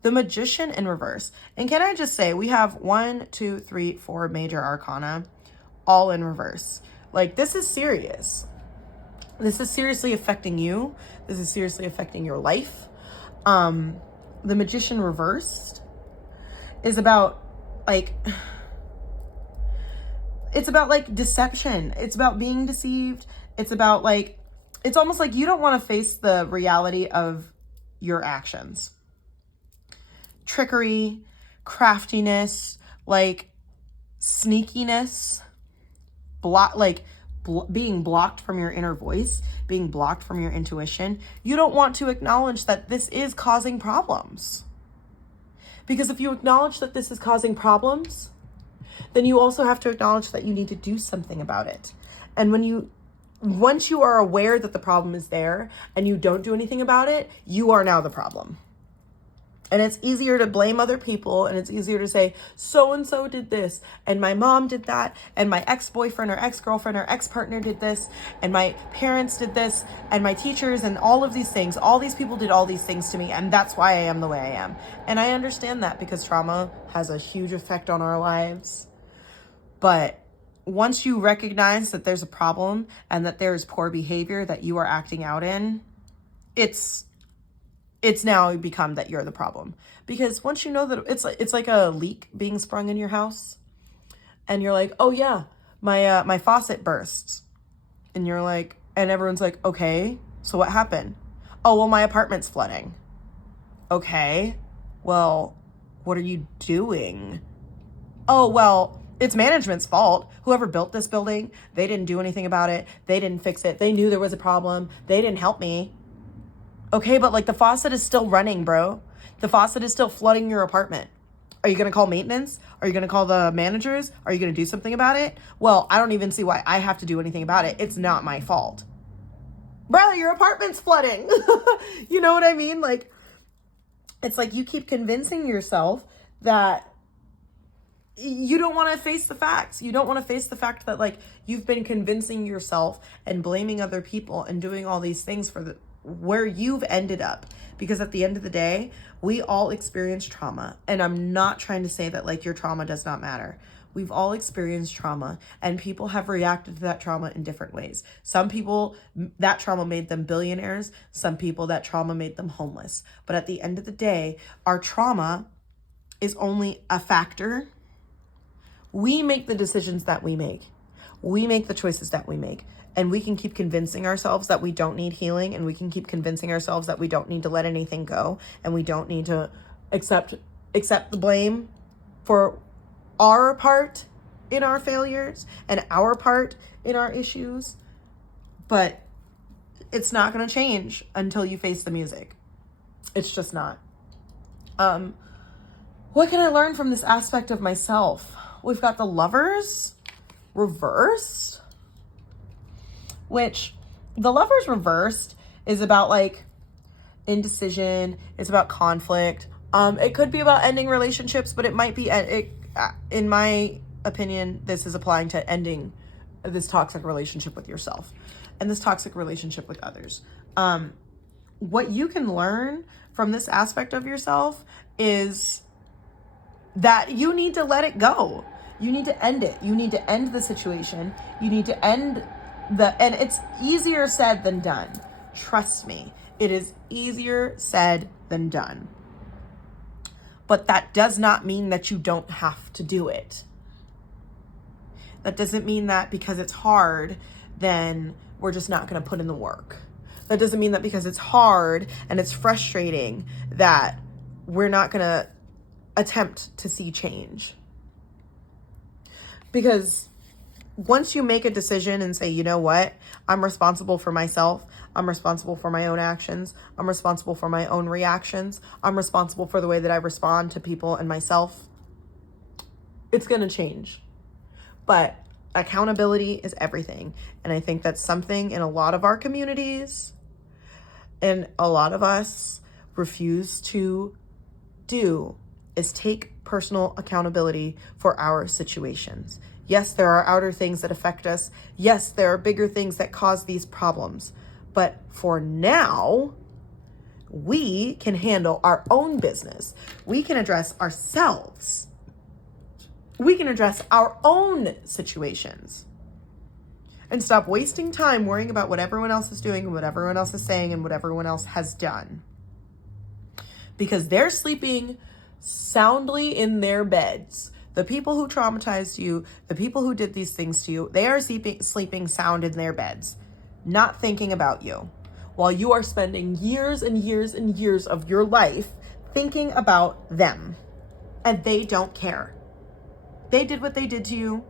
The Magician in reverse. And can I just say, we have 1, 2, 3, 4 major arcana all in reverse. Like, this is serious. This is seriously affecting you. This is seriously affecting your life. The Magician reversed is about like, it's about like deception. It's about being deceived. It's about like, it's almost like you don't want to face the reality of your actions. Trickery, craftiness, like sneakiness, being blocked from your inner voice, being blocked from your intuition. You don't want to acknowledge that this is causing problems. Because if you acknowledge that this is causing problems, then you also have to acknowledge that you need to do something about it. And once you are aware that the problem is there and you don't do anything about it, you are now the problem. And it's easier to blame other people, and it's easier to say, so-and-so did this, and my mom did that, and my ex-boyfriend or ex-girlfriend or ex-partner did this, and my parents did this, and my teachers, and all of these things. All these people did all these things to me, and that's why I am the way I am. And I understand that because trauma has a huge effect on our lives. But once you recognize that there's a problem and that there's poor behavior that you are acting out in, it's now become that you're the problem. Because once you know that it's like a leak being sprung in your house, and you're like, oh yeah, my faucet bursts, and you're like, and everyone's like, okay, so what happened? Oh, well, my apartment's flooding. Okay, well, what are you doing? Oh, well, it's management's fault. Whoever built this building, they didn't do anything about it. They didn't fix it. They knew there was a problem. They didn't help me. Okay, but like the faucet is still running, bro. The faucet is still flooding your apartment. Are you going to call maintenance? Are you going to call the managers? Are you going to do something about it? Well, I don't even see why I have to do anything about it. It's not my fault. Brother, your apartment's flooding. You know what I mean? Like, it's like you keep convincing yourself that you don't want to face the facts. You don't want to face the fact that like you've been convincing yourself and blaming other people and doing all these things for where you've ended up. Because at the end of the day, we all experience trauma. And I'm not trying to say that like your trauma does not matter. We've all experienced trauma, and people have reacted to that trauma in different ways. Some people, that trauma made them billionaires. Some people, that trauma made them homeless. But at the end of the day, our trauma is only a factor. We make the decisions that we make. We make the choices that we make. And we can keep convincing ourselves that we don't need healing, and we can keep convincing ourselves that we don't need to let anything go, and we don't need to accept the blame for our part in our failures and our part in our issues. But it's not going to change until you face the music. It's just not. What can I learn from this aspect of myself? We've got the Lovers reversed, which the Lovers reversed is about like indecision. It's about conflict. It could be about ending relationships, but it might be, in my opinion, this is applying to ending this toxic relationship with yourself and this toxic relationship with others. What you can learn from this aspect of yourself is that you need to let it go. You need to end it. You need to end the situation. You need to end and it's easier said than done. Trust me, it is easier said than done. But that does not mean that you don't have to do it. That doesn't mean that because it's hard, then we're just not going to put in the work. That doesn't mean that because it's hard and it's frustrating that we're not going to attempt to see change. Because once you make a decision and say, you know what, I'm responsible for myself. I'm responsible for my own actions. I'm responsible for my own reactions. I'm responsible for the way that I respond to people and myself. It's going to change. But accountability is everything. And I think that's something in a lot of our communities and a lot of us refuse to do, is take personal accountability for our situations. Yes, there are outer things that affect us. Yes, there are bigger things that cause these problems. But for now, we can handle our own business. We can address ourselves. We can address our own situations. And stop wasting time worrying about what everyone else is doing and what everyone else is saying and what everyone else has done. Because they're sleeping soundly in their beds. The people who traumatized you, the people who did these things to you, they are sleeping sound in their beds, not thinking about you, while you are spending years and years and years of your life thinking about them. And they don't care. They did what they did to you,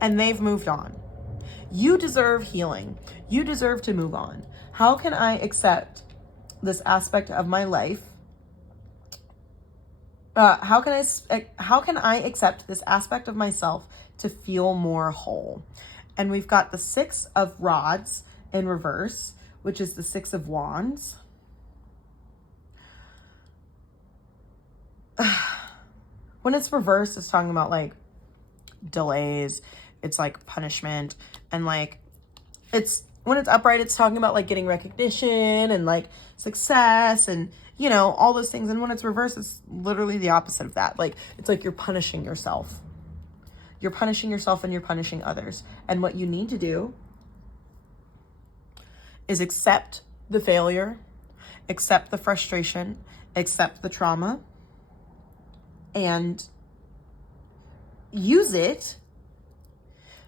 and they've moved on. You deserve healing. You deserve to move on. How can I accept this aspect of my life? How can I accept this aspect of myself to feel more whole? And we've got the Six of Rods in reverse, which is the Six of Wands. when it's reversed, it's talking about like delays. It's like punishment. And like, when it's upright, it's talking about like getting recognition and like success and, you know, all those things. And when it's reversed, it's literally the opposite of that. Like, it's like you're punishing yourself. You're punishing yourself and you're punishing others. And what you need to do is accept the failure, accept the frustration, accept the trauma, and use it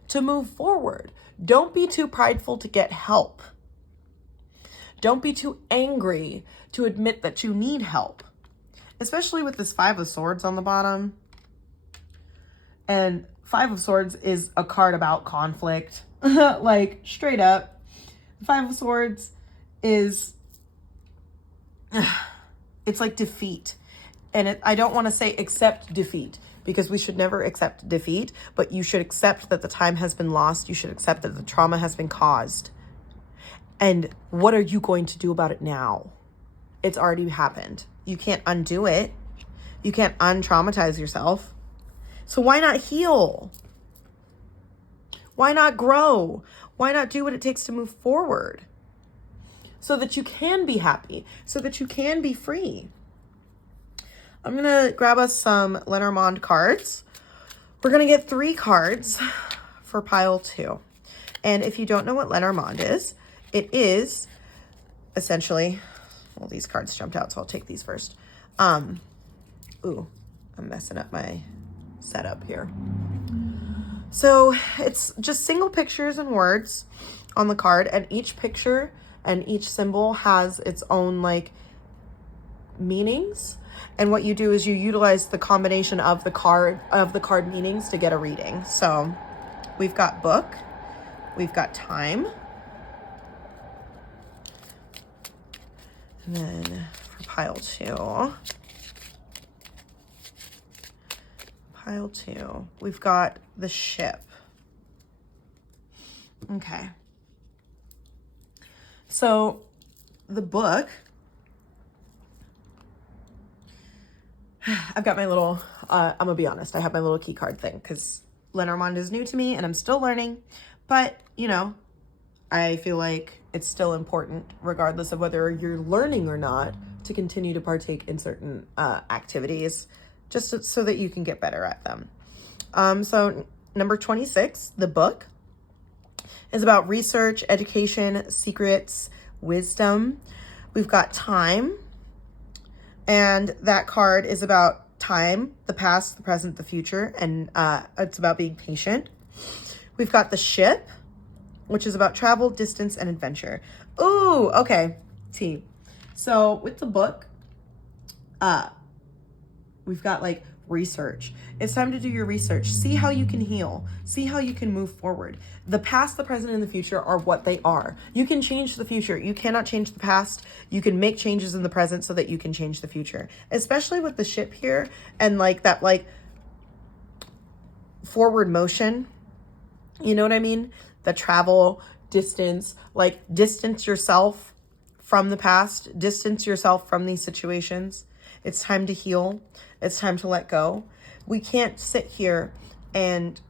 to move forward. Don't be too prideful to get help. Don't be too angry to admit that you need help, especially with this Five of Swords on the bottom. And Five of Swords is a card about conflict, like straight up. Five of Swords is, it's like defeat. And I don't want to say accept defeat, because we should never accept defeat, but you should accept that the time has been lost. You should accept that the trauma has been caused. And what are you going to do about it now? It's already happened. You can't undo it. You can't un-traumatize yourself. So why not heal? Why not grow? Why not do what it takes to move forward? So that you can be happy, so that you can be free. I'm going to grab us some Lenormond cards. We're going to get 3 cards for pile 2. And if you don't know what Lenormond is, it is essentially, well, these cards jumped out, so I'll take these first. Ooh, I'm messing up my setup here. So it's just single pictures and words on the card, and each picture and each symbol has its own like meanings. And what you do is you utilize the combination of the card meanings to get a reading. So we've got book, we've got time, and then for pile 2, we've got the ship. Okay. So the book, I've got my little, I'm gonna be honest, I have my little key card thing because Lenormand is new to me and I'm still learning, but you know, I feel like it's still important regardless of whether you're learning or not to continue to partake in certain activities just so that you can get better at them. So number 26, the book, is about research, education, secrets, wisdom. We've got time. And that card is about time, the past, the present, the future, and it's about being patient. We've got the ship, which is about travel, distance, and adventure. Ooh, okay, T. So with the book, we've got like research. It's time to do your research. See how you can heal. See how you can move forward. The past, the present, and the future are what they are. You can change the future. You cannot change the past. You can make changes in the present so that you can change the future. Especially with the ship here and like that like forward motion. You know what I mean? The travel, distance, like distance yourself from the past, distance yourself from these situations. It's time to heal. It's time to let go. We can't sit here and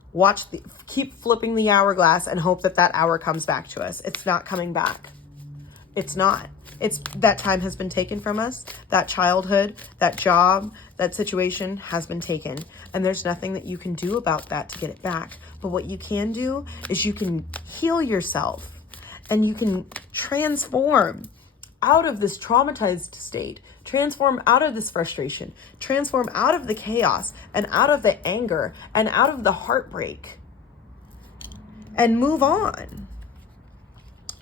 keep flipping the hourglass and hope that that hour comes back to us. It's not coming back. It's not. That time has been taken from us. That childhood, that job, that situation has been taken. And there's nothing that you can do about that to get it back. But what you can do is you can heal yourself and you can transform out of this traumatized state, transform out of this frustration, transform out of the chaos and out of the anger and out of the heartbreak and move on.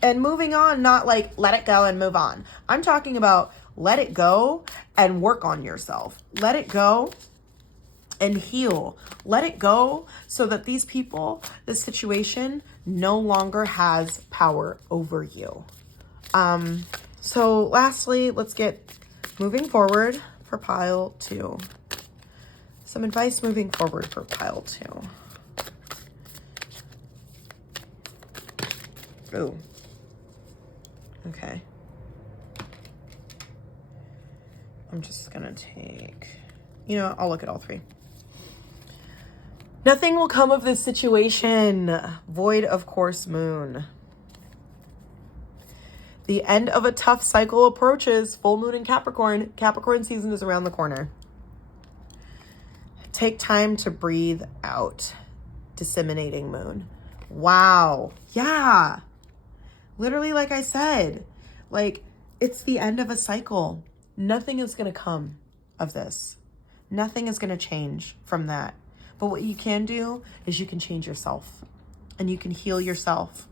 And moving on, not like let it go and move on. I'm talking about let it go and work on yourself. Let it go and heal. Let it go so that these people, this situation no longer has power over you. So lastly, let's get moving forward for pile 2. Some advice moving forward for pile 2. Ooh. Okay. I'm just gonna take You know, I'll look at all three. Nothing will come of this situation. Void of course, moon. The end of a tough cycle approaches. Full moon in Capricorn. Capricorn season is around the corner. Take time to breathe out. Disseminating moon. Wow. Yeah. Literally, like I said, like it's the end of a cycle. Nothing is going to come of this. Nothing is going to change from that. But what you can do is you can change yourself and you can heal yourself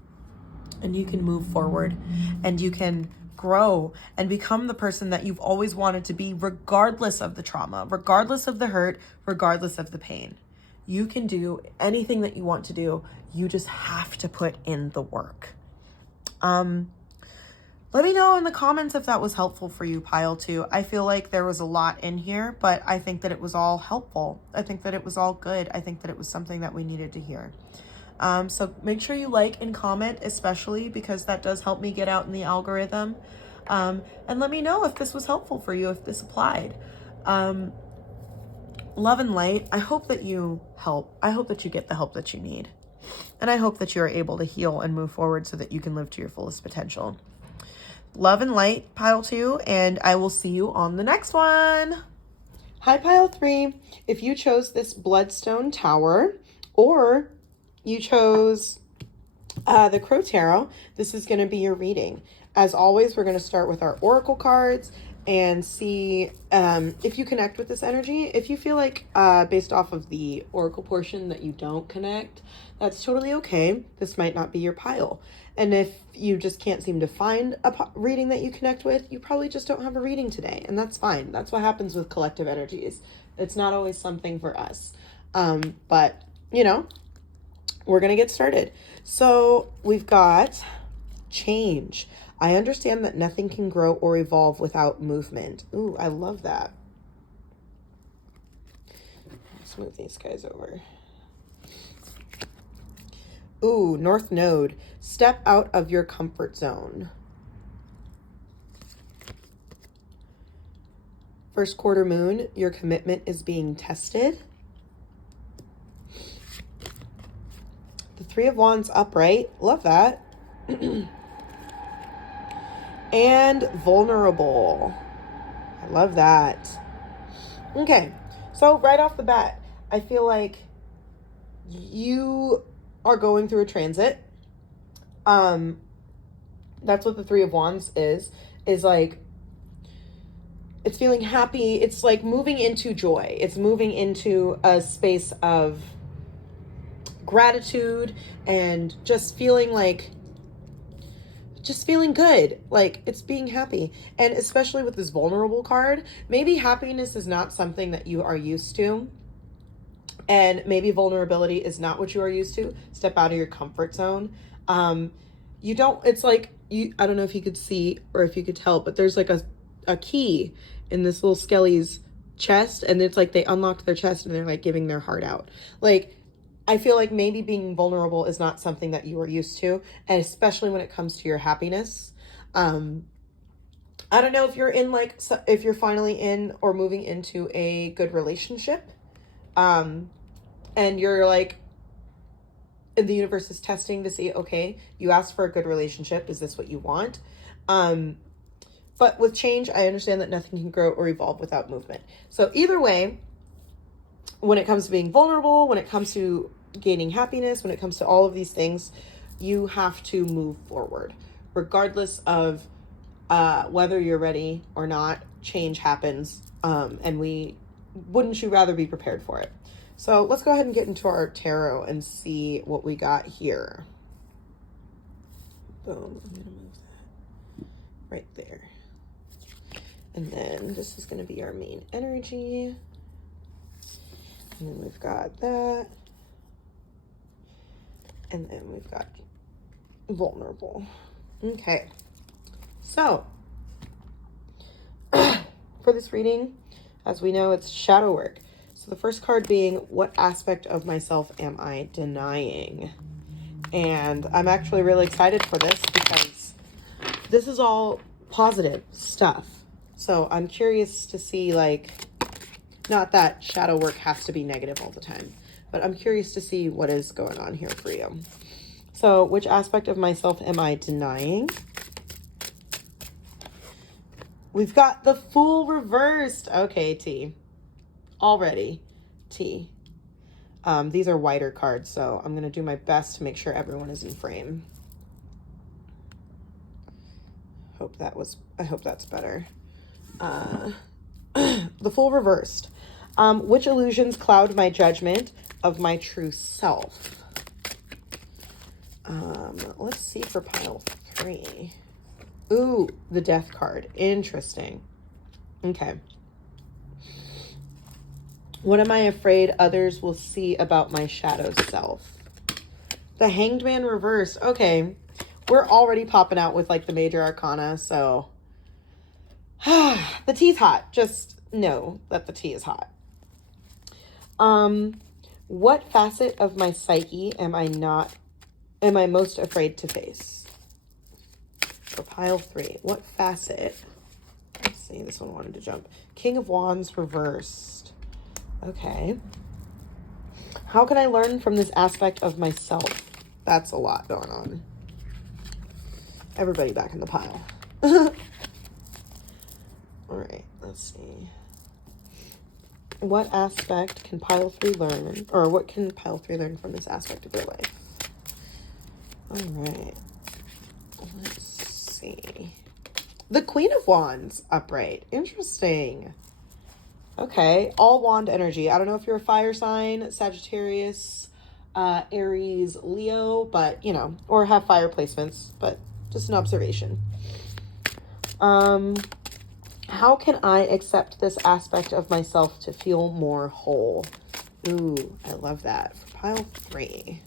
and you can move forward and you can grow and become the person that you've always wanted to be, regardless of the trauma, regardless of the hurt, regardless of the pain. You can do anything that you want to do. You just have to put in the work. Let me know in the comments if that was helpful for you, pile 2. I feel like there was a lot in here, but I think that it was all helpful. I think that it was all good. I think that it was something that we needed to hear. So make sure you like and comment, especially because that does help me get out in the algorithm. And let me know if this was helpful for you, if this applied. Love and light. I hope that you help. I hope that you get the help that you need. And I hope that you are able to heal and move forward so that you can live to your fullest potential. Love and light, pile 2, and I will see you on the next one. Hi, pile 3. If you chose this Bloodstone Tower or you chose the Crow Tarot, this is going to be your reading. As always, we're going to start with our Oracle cards and see if you connect with this energy. If you feel like based off of the Oracle portion that you don't connect, that's totally okay. This might not be your pile. And if you just can't seem to find a reading that you connect with, you probably just don't have a reading today. And that's fine. That's what happens with collective energies. It's not always something for us. But, you know, we're going to get started. So we've got change. I understand that nothing can grow or evolve without movement. Ooh, I love that. Let's move these guys over. Ooh, North Node. Step out of your comfort zone. First quarter moon, your commitment is being tested. The Three of Wands upright. Love that. And vulnerable. I love that. Okay, so right off the bat, I feel like you are going through a transit. That's what the Three of Wands is like, it's feeling happy. It's like moving into joy. It's moving into a space of gratitude and just feeling good. Like it's being happy. And especially with this vulnerable card, maybe happiness is not something that you are used to. And maybe vulnerability is not what you are used to. Step out of your comfort zone. It's like, I don't know if you could see or if you could tell, but there's like a key in this little Skelly's chest. And it's like they unlocked their chest and they're like giving their heart out. Like, I feel like maybe being vulnerable is not something that you are used to. And especially when it comes to your happiness. I don't know if you're if you're finally in or moving into a good relationship. And you're like, and the universe is testing to see, okay, you asked for a good relationship. Is this what you want? But with change, I understand that nothing can grow or evolve without movement. So either way, when it comes to being vulnerable, when it comes to gaining happiness, when it comes to all of these things, you have to move forward. Regardless of whether you're ready or not, change happens. And wouldn't you rather be prepared for it? So let's go ahead and get into our tarot and see what we got here. Boom. I'm going to move that right there. And then this is going to be our main energy. And then we've got that. And then we've got vulnerable. Okay. So, for this reading, as we know, it's shadow work. So the first card being, what aspect of myself am I denying? And I'm actually really excited for this because this is all positive stuff. So I'm curious to see, like, Not that shadow work has to be negative all the time, but I'm curious to see what is going on here for you. So which aspect of myself am I denying? We've got the Fool reversed. Okay, T. Already, T. These are wider cards, so I'm going to do my best to make sure everyone is in frame. I hope that's better. The Fool reversed. Which illusions cloud my judgment of my true self? Let's see for pile 3. Ooh, the Death card. Interesting. Okay. What am I afraid others will see about my shadow self? The Hanged Man reversed. Okay. We're already popping out with like the major arcana, so the tea's hot. Just know that the tea is hot. What facet of my psyche am I most afraid to face? For pile 3, what facet? Let's see, this one wanted to jump. King of Wands reversed. Okay. How can I learn from this aspect of myself? That's a lot going on. Everybody back in the pile. All right, let's see. What aspect can pile 3 learn, or what can pile 3 learn from this aspect of your life? All right, let's see. The Queen of Wands upright. Interesting. Okay, all wand energy. I don't know if you're a fire sign, Sagittarius, Aries, Leo, but you know, or have fire placements, but just an observation. How can I accept this aspect of myself to feel more whole? Ooh, I love that. For pile 3.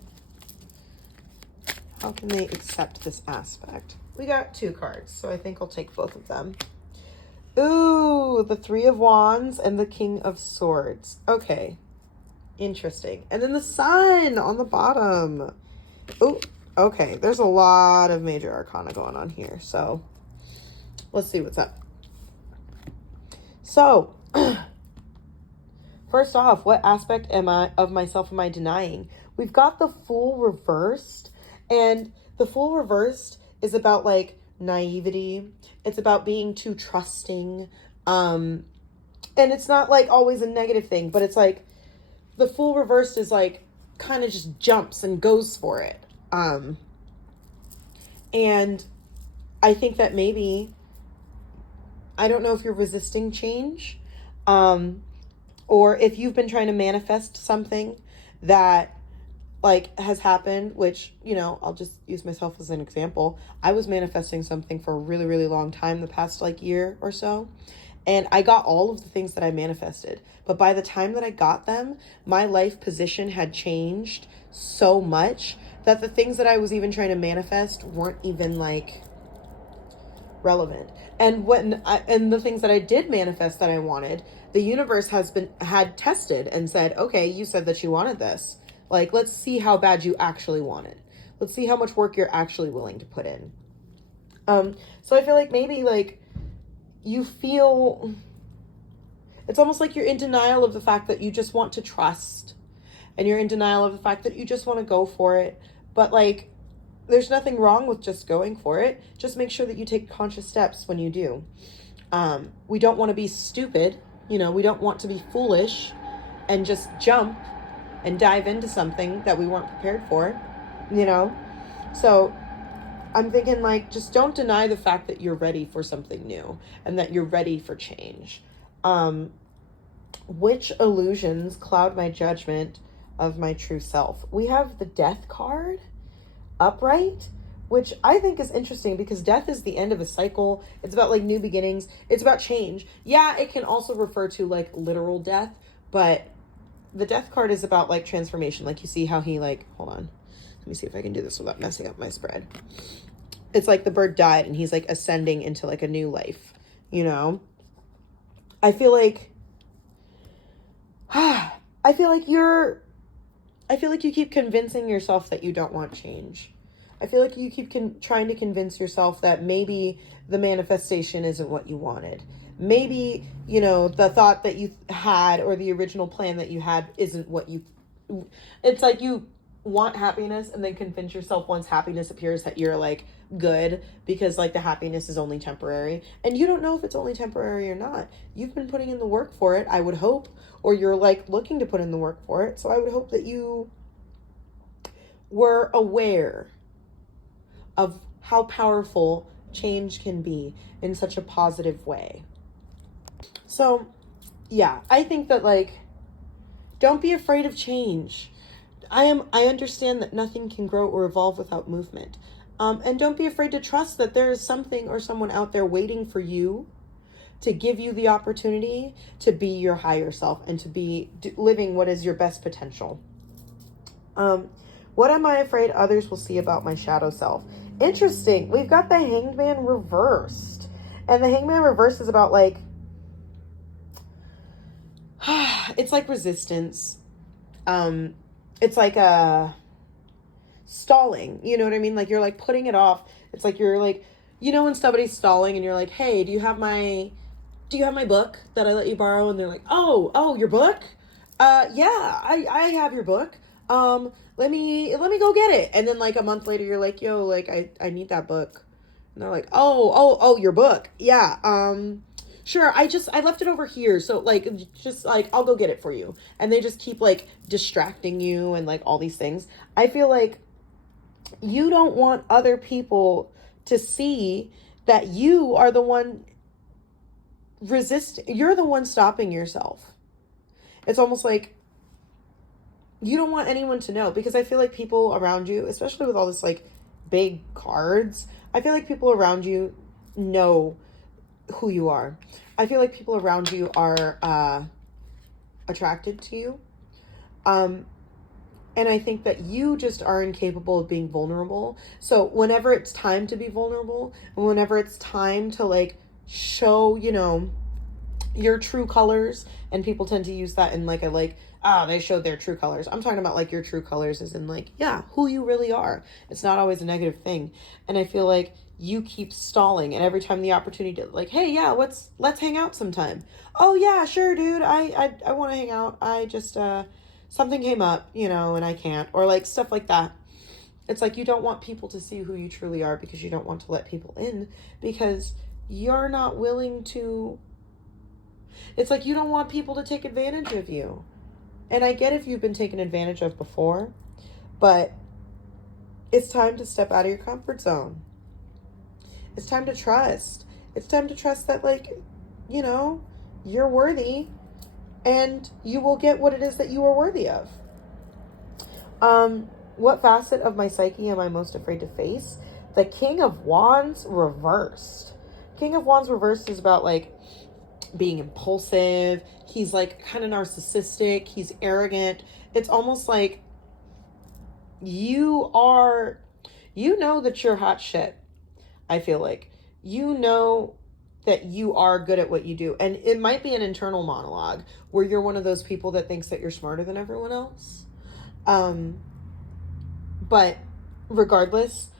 How can they accept this aspect? We got 2 cards, so I think I'll take both of them. Ooh, the 3 of Wands and the King of Swords. Okay, interesting. And then the Sun on the bottom. Ooh, okay. There's a lot of major arcana going on here, so let's see what's up. So, first off, what aspect of myself am I denying? We've got the Fool reversed, and the Fool reversed is about like naivety. It's about being too trusting. And it's not like always a negative thing, but it's like the Fool reversed is like kind of just jumps and goes for it. And I think that maybe, I don't know if you're resisting change, or if you've been trying to manifest something that like has happened, which, you know, I'll just use myself as an example. I was manifesting something for a really, really long time, the past like year or so. And I got all of the things that I manifested. But by the time that I got them, my life position had changed so much that the things that I was even trying to manifest weren't even like relevant. And and the things that I did manifest that I wanted, the universe had tested and said, okay, you said that you wanted this. Like, let's see how bad you actually want it. Let's see how much work you're actually willing to put in. So I feel like maybe like you feel, it's almost like you're in denial of the fact that you just want to trust, and you're in denial of the fact that you just want to go for it. But like, there's nothing wrong with just going for it. Just make sure that you take conscious steps when you do. We don't want to be stupid. You know, we don't want to be foolish and just jump and dive into something that we weren't prepared for, you know? So I'm thinking like, just don't deny the fact that you're ready for something new and that you're ready for change. Which illusions cloud my judgment of my true self? We have the Death card upright, which I think is interesting because death is the end of a cycle. It's about like new beginnings. It's about change. Yeah, it can also refer to like literal death, but the Death card is about like transformation. Like you see how he like, hold on. Let me see if I can do this without messing up my spread. It's like the bird died and he's like ascending into like a new life, you know? I feel like you keep convincing yourself that you don't want change. I feel like you keep trying to convince yourself that maybe the manifestation isn't what you wanted. maybe, you know, the thought that you had or the original plan that you had isn't what you, it's like you want happiness and then convince yourself once happiness appears that you're like good, because like the happiness is only temporary, and you don't know if it's only temporary or not. You've been putting in the work for it, I would hope, or you're like looking to put in the work for it. So I would hope that you were aware of how powerful change can be in such a positive way. So yeah, I think that like, don't be afraid of change. I understand that nothing can grow or evolve without movement. And don't be afraid to trust that there is something or someone out there waiting for you to give you the opportunity to be your higher self and to be living what is your best potential. What am I afraid others will see about my shadow self? Interesting. We've got the Hanged Man reversed. And the Hanged Man reversed is about like, it's like resistance. It's like a stalling, you know what I mean? Like you're like putting it off. It's like you're like, you know, when somebody's stalling and you're like, hey, do you have my book that I let you borrow? And they're like, oh, your book? Yeah, I have your book. Let me go get it. And then like a month later, you're like, yo, like I need that book. And they're like, oh, your book. Yeah. Sure. I left it over here. So like, just like, I'll go get it for you. And they just keep like distracting you and like all these things. I feel like you don't want other people to see that you are the one resisting. You're the one stopping yourself. It's almost like you don't want anyone to know, because I feel like people around you, especially with all this like big cards, I feel like people around you know who you are. I feel like people around you are attracted to you. And I think that you just are incapable of being vulnerable. So whenever it's time to be vulnerable, and whenever it's time to like show, you know, your true colors, and people tend to use that in like a like, they showed their true colors. I'm talking about like your true colors as in like, yeah, who you really are. It's not always a negative thing. And I feel like you keep stalling, and every time the opportunity to like, hey, yeah, let's hang out sometime. Oh yeah, sure, dude. I want to hang out. I just something came up, you know, and I can't, or like stuff like that. It's like you don't want people to see who you truly are, because you don't want to let people in, because you're not willing to. It's like you don't want people to take advantage of you. And I get if you've been taken advantage of before, but it's time to step out of your comfort zone. It's time to trust. It's time to trust that, like, you know, you're worthy and you will get what it is that you are worthy of. What facet of my psyche am I most afraid to face? The King of Wands reversed. King of Wands reversed is about, like, being impulsive. He's, like, kind of narcissistic. He's arrogant. It's almost like you know that you're hot shit. I feel like you know that you are good at what you do. And it might be an internal monologue where you're one of those people that thinks that you're smarter than everyone else. But regardless,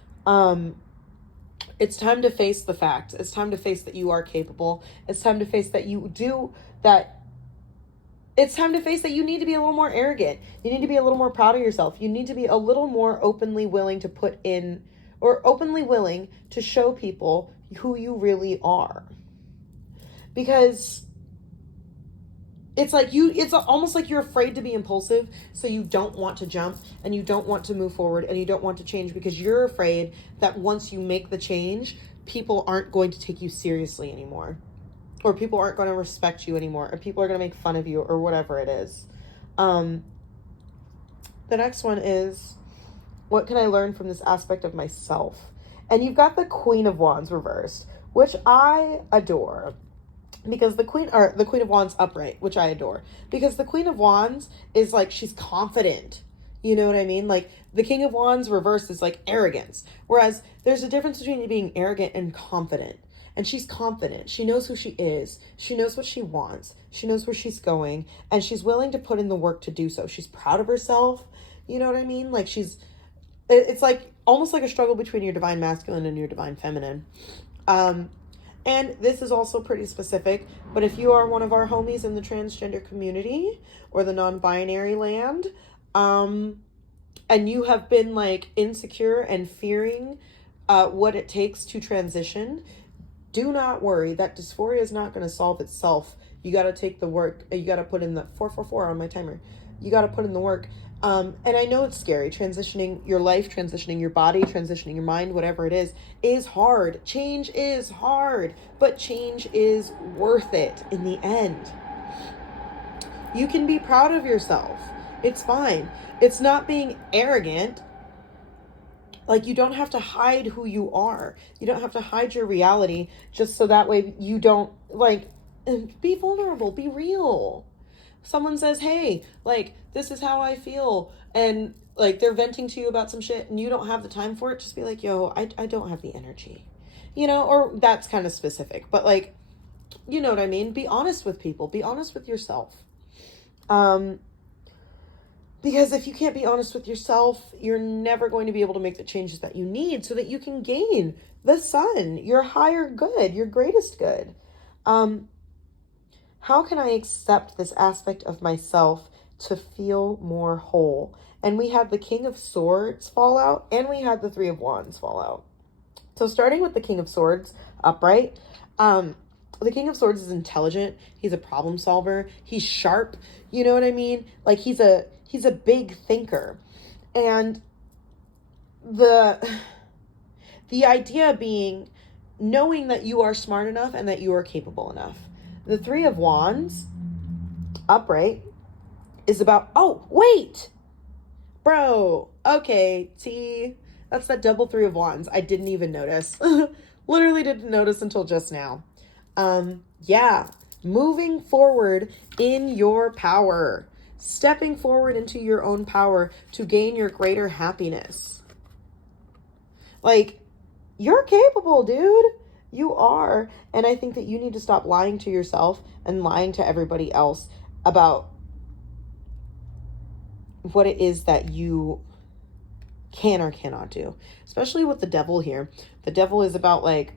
it's time to face the fact. It's time to face that you are capable. It's time to face that you do that. It's time to face that you need to be a little more arrogant. You need to be a little more proud of yourself. You need to be a little more openly willing to put in, or openly willing to show people who you really are. Because it's like it's almost like you're afraid to be impulsive, so you don't want to jump, and you don't want to move forward, and you don't want to change, because you're afraid that once you make the change, people aren't going to take you seriously anymore, or people aren't going to respect you anymore, or people are going to make fun of you, or whatever it is. The next one is, what can I learn from this aspect of myself? And you've got the Queen of Wands reversed, which I adore. Because the Queen of Wands upright, which I adore. Because the Queen of Wands is like, she's confident. You know what I mean? Like, the King of Wands reversed is like arrogance. Whereas there's a difference between being arrogant and confident. And she's confident. She knows who she is. She knows what she wants. She knows where she's going. And she's willing to put in the work to do so. She's proud of herself. You know what I mean? Like, it's like almost like a struggle between your divine masculine and your divine feminine. And this is also pretty specific, but if you are one of our homies in the transgender community or the non-binary land, and you have been like insecure and fearing what it takes to transition, do not worry. That dysphoria is not going to solve itself. You got to take the work. You got to put in the 444 on my timer. You got to put in the work. And I know it's scary. Transitioning your life, transitioning your body, transitioning your mind, whatever it is hard. Change is hard, but change is worth it in the end. You can be proud of yourself. It's fine. It's not being arrogant. Like, you don't have to hide who you are. You don't have to hide your reality just so that way you don't, like, be vulnerable, be real. Someone says, hey, like, this is how I feel, and like they're venting to you about some shit and you don't have the time for it, just be like, yo, I don't have the energy, you know, or that's kind of specific, but like, you know what I mean? Be honest with people, be honest with yourself. Because if you can't be honest with yourself, you're never going to be able to make the changes that you need so that you can gain the sun, your higher good, your greatest good. How can I accept this aspect of myself to feel more whole? And we had the King of Swords fall out, and we had the Three of Wands fall out. So starting with the King of Swords upright, the King of Swords is intelligent. He's a problem solver. He's sharp. You know what I mean? Like, he's a big thinker. And the idea being knowing that you are smart enough and that you are capable enough. The Three of Wands upright is about, oh, wait, bro. Okay, T, that's that double Three of Wands. I didn't even notice. Literally didn't notice until just now. Yeah, moving forward in your power, stepping forward into your own power to gain your greater happiness. Like, you're capable, dude. You are. And I think that you need to stop lying to yourself and lying to everybody else about what it is that you can or cannot do. Especially with the devil here. The devil is about, like,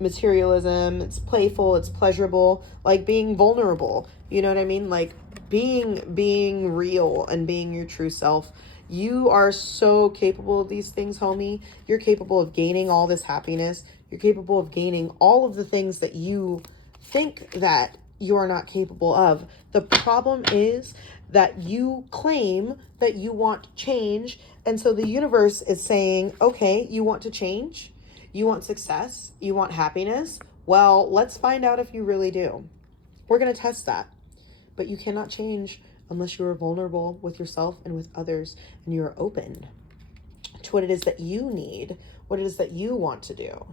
materialism. It's playful. It's pleasurable. Like, being vulnerable. You know what I mean? Like, being real and being your true self. You are so capable of these things, homie. You're capable of gaining all this happiness. You're capable of gaining all of the things that you think that you are not capable of. The problem is that you claim that you want change. And so the universe is saying, okay, you want to change? You want success? You want happiness? Well, let's find out if you really do. We're going to test that. But you cannot change unless you are vulnerable with yourself and with others, and you are open to what it is that you need, what it is that you want to do.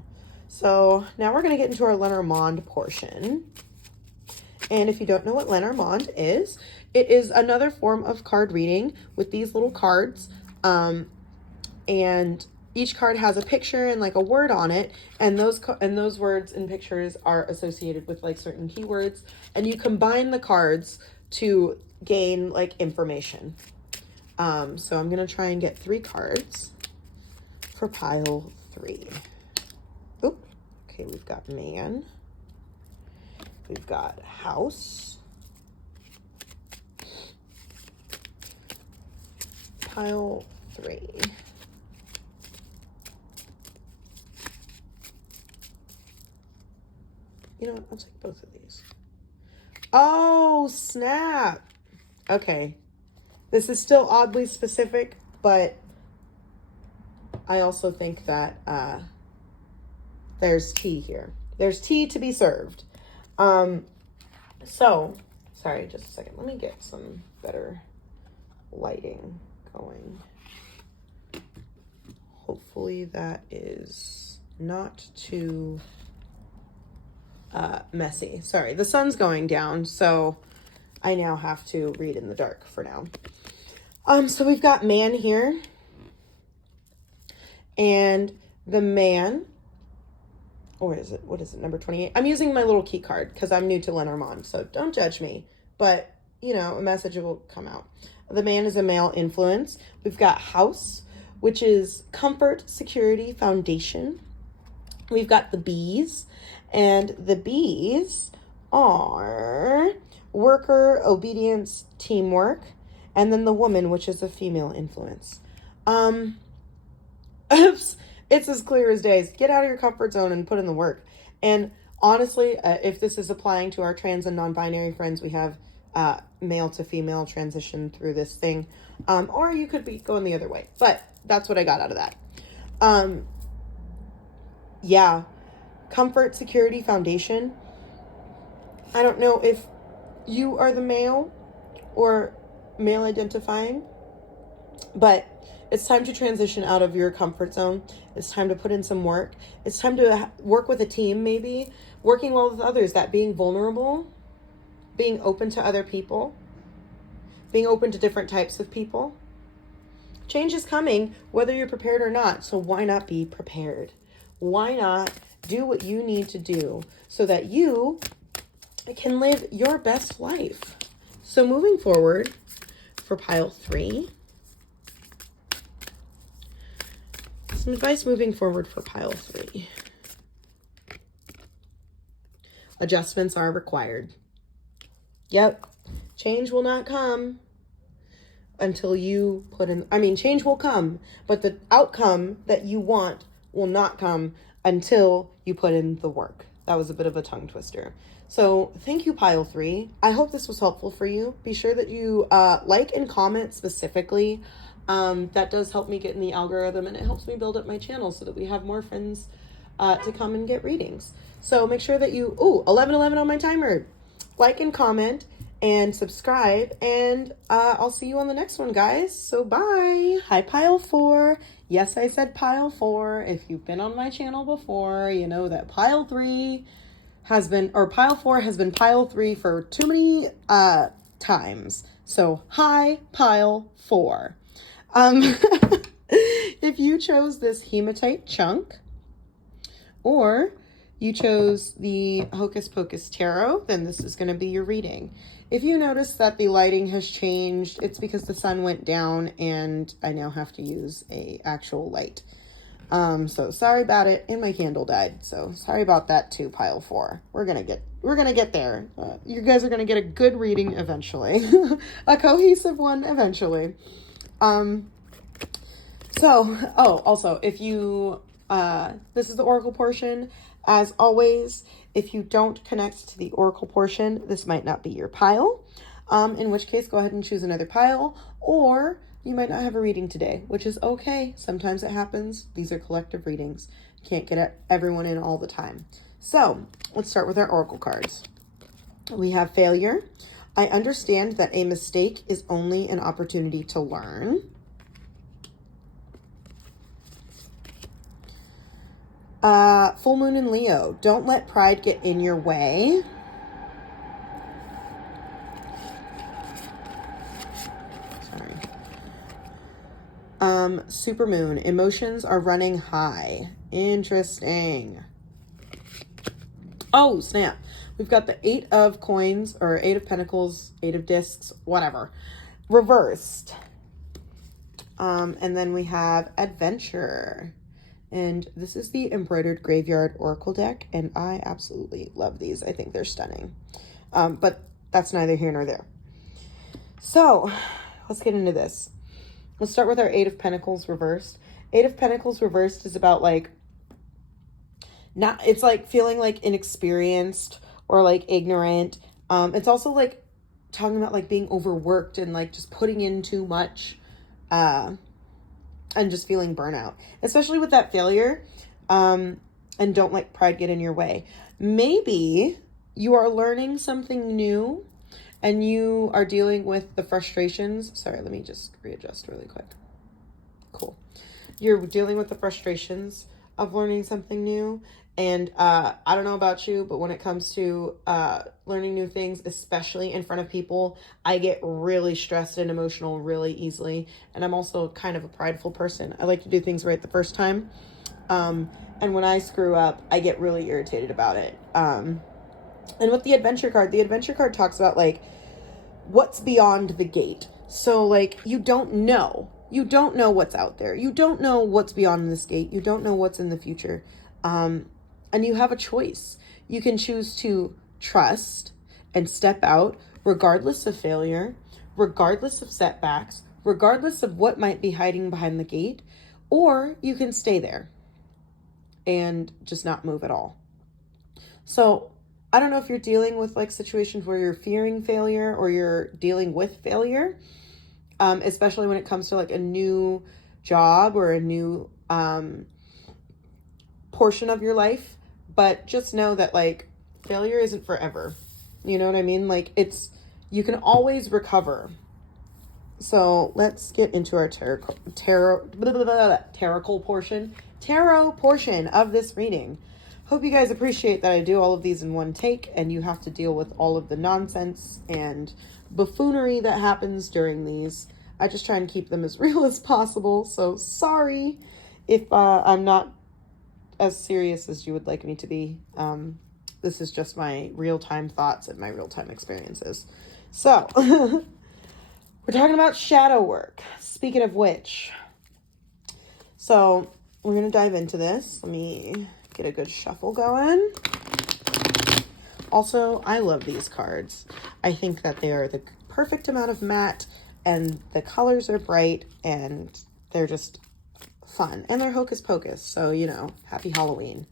So now we're going to get into our Lenormond portion. And if you don't know what Lenormond is, it is another form of card reading with these little cards. And each card has a picture and like a word on it. And those words and pictures are associated with like certain keywords. And you combine the cards to gain like information. So I'm going to try and get 3 cards for pile 3. Oop. Okay, we've got man. We've got house. Pile 3. You know what? I'll take both of these. Oh, snap. Okay. This is still oddly specific, but I also think that there's tea here. There's tea to be served. So, sorry, just a second. Let me get some better lighting going. Hopefully that is not too messy. Sorry, the sun's going down, so I now have to read in the dark for now. So we've got man here. And the man, or is it, what is it, number 28? I'm using my little key card because I'm new to Lenormand, so don't judge me. But, you know, a message will come out. The man is a male influence. We've got house, which is comfort, security, foundation. We've got the bees, And the B's are worker, obedience, teamwork, and then the woman, which is a female influence. Oops, it's as clear as days. Get out of your comfort zone and put in the work. And honestly, if this is applying to our trans and non-binary friends, we have male to female transition through this thing. Or you could be going the other way. But that's what I got out of that. Yeah. Comfort, security, foundation. I don't know if you are the male or male identifying, but it's time to transition out of your comfort zone. It's time to put in some work. It's time to work with a team, maybe working well with others, that being vulnerable, being open to other people, being open to different types of people. Change is coming, whether you're prepared or not. So why not be prepared? Why not do what you need to do so that you can live your best life? So moving forward for pile 3, some advice moving forward for pile 3. Adjustments are required. Yep. Change will not come until you put in, change will come, but the outcome that you want will not come until you put in the work. That was a bit of a tongue twister. So thank you, pile 3. I hope this was helpful for you. Be sure that you like and comment specifically. That does help me get in the algorithm, and it helps me build up my channel so that we have more friends to come and get readings. So make sure that you, 11:11 on my timer. Like and comment and subscribe, and I'll see you on the next one, guys. So bye. Hi, pile 4. Yes, I said pile 4. If you've been on my channel before, you know that pile 4 has been pile 3 for too many times. So hi, pile 4. If you chose this hematite chunk, or you chose the Hocus Pocus Tarot, then this is going to be your reading. If you notice that the lighting has changed, it's because the sun went down and I now have to use a actual light. So sorry about it, and my candle died. So sorry about that too, pile 4. We're going to get there. You guys are going to get a good reading eventually. A cohesive one eventually. Also, if you, this is the Oracle portion. As always, if you don't connect to the Oracle portion, this might not be your pile. In which case, go ahead and choose another pile, or you might not have a reading today, which is okay. Sometimes it happens. These are collective readings. Can't get everyone in all the time. So let's start with our Oracle cards. We have failure. I understand that a mistake is only an opportunity to learn. Full moon in Leo. Don't let pride get in your way. Sorry. Super moon. Emotions are running high. Interesting. Oh, snap. We've got the 8 of coins, or 8 of pentacles, 8 of discs, whatever. Reversed. And then we have adventure. And this is the Embroidered Graveyard Oracle deck, and I absolutely love these. I think they're stunning. But that's neither here nor there. So let's get into this. Let's start with our 8 of Pentacles reversed. 8 of Pentacles reversed is about it's like feeling like inexperienced or like ignorant. It's also like talking about like being overworked and like just putting in too much. And just feeling burnout, especially with that failure. And don't let pride get in your way. Maybe you are learning something new and you are dealing with the frustrations. Sorry, let me just readjust really quick. Cool. You're dealing with the frustrations of learning something new. And I don't know about you, but when it comes to learning new things, especially in front of people, I get really stressed and emotional really easily. And I'm also kind of a prideful person. I like to do things right the first time. And when I screw up, I get really irritated about it. And with the adventure card talks about like what's beyond the gate. So like you don't know what's out there. You don't know what's beyond this gate. You don't know what's in the future. And you have a choice. You can choose to trust and step out regardless of failure, regardless of setbacks, regardless of what might be hiding behind the gate, or you can stay there and just not move at all. So I don't know if you're dealing with like situations where you're fearing failure or you're dealing with failure, especially when it comes to like a new job or a new portion of your life. But just know that like failure isn't forever. You know what I mean? Like you can always recover. So let's get into our tarot portion of this reading. Hope you guys appreciate that I do all of these in one take and you have to deal with all of the nonsense and buffoonery that happens during these. I just try and keep them as real as possible. So sorry if I'm not as serious as you would like me to be. This is just my real-time thoughts and my real-time experiences. So we're talking about shadow work. Speaking of which, so we're going to dive into this. Let me get a good shuffle going. Also, I love these cards. I think that they are the perfect amount of matte and the colors are bright and they're just fun. And they're Hocus Pocus, so, you know, happy Halloween.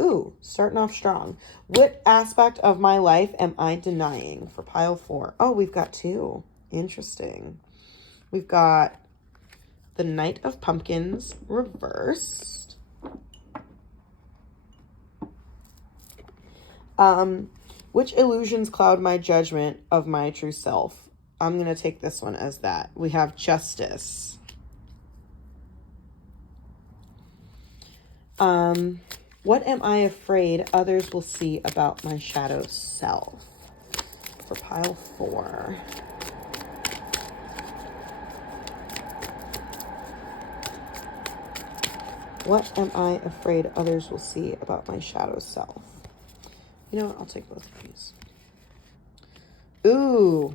Ooh, starting off strong. What aspect of my life am I denying for pile 4? Oh, we've got 2. Interesting. We've got the Knight of Pumpkins reversed. Which illusions cloud my judgment of my true self? I'm going to take this one as that. We have Justice. What am I afraid others will see about my shadow self? For pile 4. What am I afraid others will see about my shadow self? You know what? I'll take both of these. Ooh.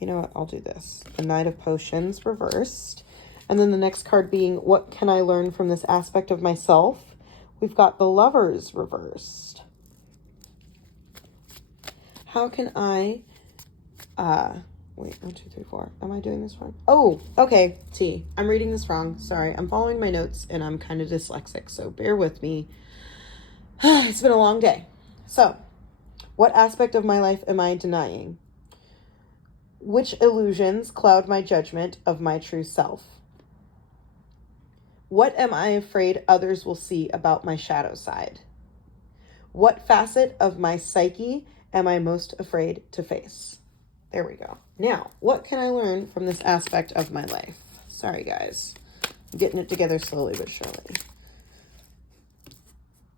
You know what? I'll do this. The Knight of Potions reversed. And then the next card being, what can I learn from this aspect of myself? We've got the Lovers reversed. How can I, wait, 1, 2, 3, 4. Am I doing this wrong? Oh, okay. I'm reading this wrong. Sorry. I'm following my notes and I'm kind of dyslexic, so bear with me. It's been a long day. So, what aspect of my life am I denying? Which illusions cloud my judgment of my true self? What am I afraid others will see about my shadow side? What facet of my psyche am I most afraid to face? There we go. Now, what can I learn from this aspect of my life? Sorry, guys. I'm getting it together slowly but surely.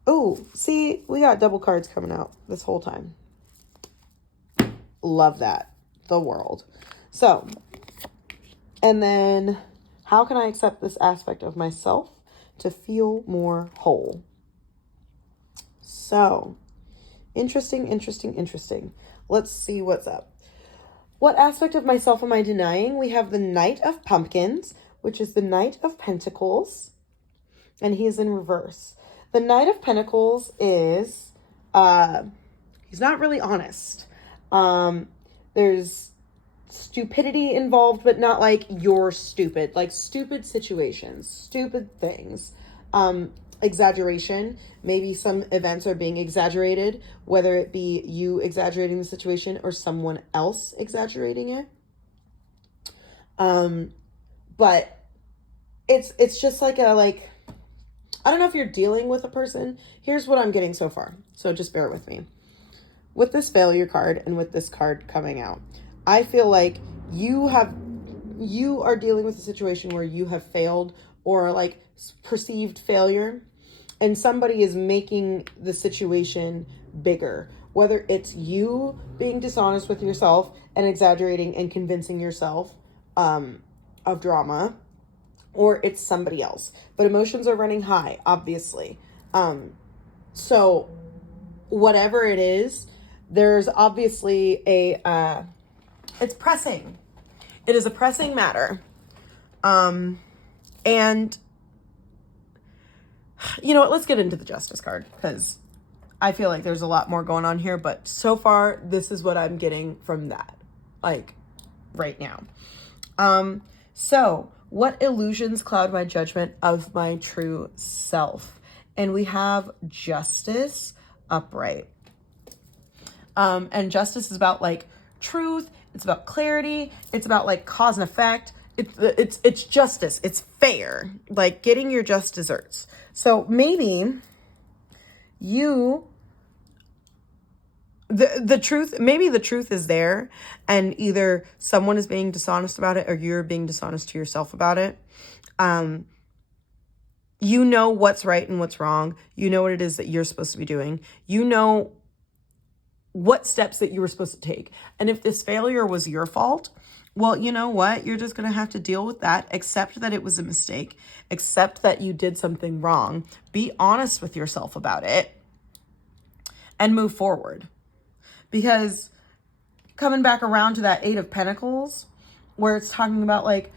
Oh, see, we got double cards coming out this whole time. Love that. The world. So, and then how can I accept this aspect of myself to feel more whole? So, interesting. Let's see what's up. What aspect of myself am I denying? We have the Knight of Pumpkins, which is the Knight of Pentacles, and he is in reverse. The Knight of Pentacles is, he's not really honest. There's stupidity involved, but not like you're stupid, like stupid situations, stupid things, exaggeration. Maybe some events are being exaggerated, whether it be you exaggerating the situation or someone else exaggerating it. But it's just like I don't know if you're dealing with a person. Here's what I'm getting so far. So just bear with me. With this failure card and with this card coming out, I feel like you are dealing with a situation where you have failed or like perceived failure, and somebody is making the situation bigger. Whether it's you being dishonest with yourself and exaggerating and convincing yourself of drama, or it's somebody else. But emotions are running high, obviously. So whatever it is, there's obviously it's pressing. It is a pressing matter. And You know what? Let's get into the Justice card, because I feel like there's a lot more going on here, but so far, this is what I'm getting from that, like, right now. So, what illusions cloud my judgment of my true self? And we have Justice upright. And justice is about, like, truth. It's about clarity. It's about, like, cause and effect. It's justice. It's fair. Like, getting your just desserts. So maybe you, the truth, maybe the truth is there, and either someone is being dishonest about it or you're being dishonest to yourself about it. You know what's right and what's wrong. You know what it is that you're supposed to be doing. You know what steps that you were supposed to take. And if this failure was your fault, well, you know what? You're just going to have to deal with that. Accept that it was a mistake. Accept that you did something wrong. Be honest with yourself about it and move forward. Because coming back around to that 8 of Pentacles, where it's talking about, like,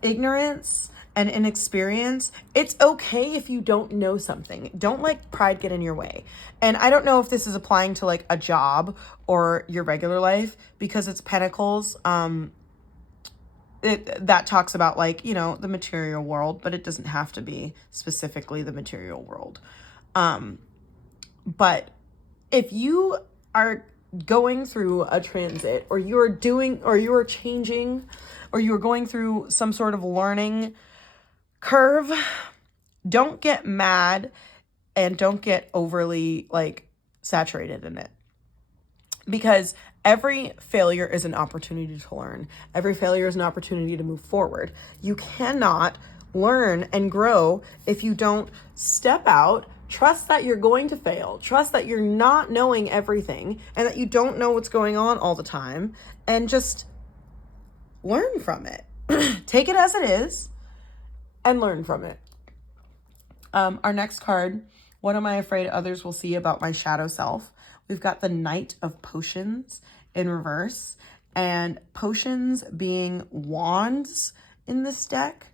ignorance and inexperience, it's okay if you don't know something. Don't let pride get in your way. And I don't know if this is applying to, like, a job or your regular life, because it's Pentacles. That talks about, like, you know, the material world, but it doesn't have to be specifically the material world. But if you are going through a transit, or you're doing, or you're changing, or you're going through some sort of learning curve, don't get mad and don't get overly, like, saturated in it, because every failure is an opportunity to learn. Every failure is an opportunity to move forward. You cannot learn and grow if you don't step out, trust that you're going to fail, trust that you're not knowing everything, and that you don't know what's going on all the time, and just learn from it. Take it as it is and learn from it. Our next card, what am I afraid others will see about my shadow self? We've got the Knight of Potions in reverse, and potions being wands in this deck,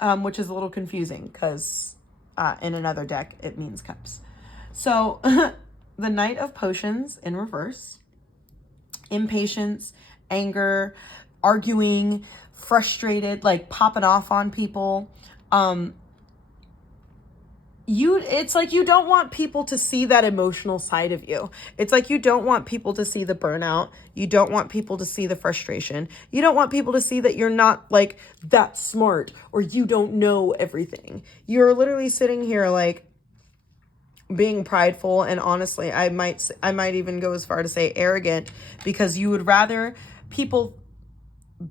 which is a little confusing because in another deck it means cups. So the Knight of Potions in reverse, impatience, anger, arguing, frustrated, like popping off on people. It's like you don't want people to see that emotional side of you. It's like you don't want people to see the burnout. You don't want people to see the frustration. You don't want people to see that you're not, like, that smart, or you don't know everything. You're literally sitting here, like, being prideful, and honestly, I might even go as far to say arrogant, because you would rather people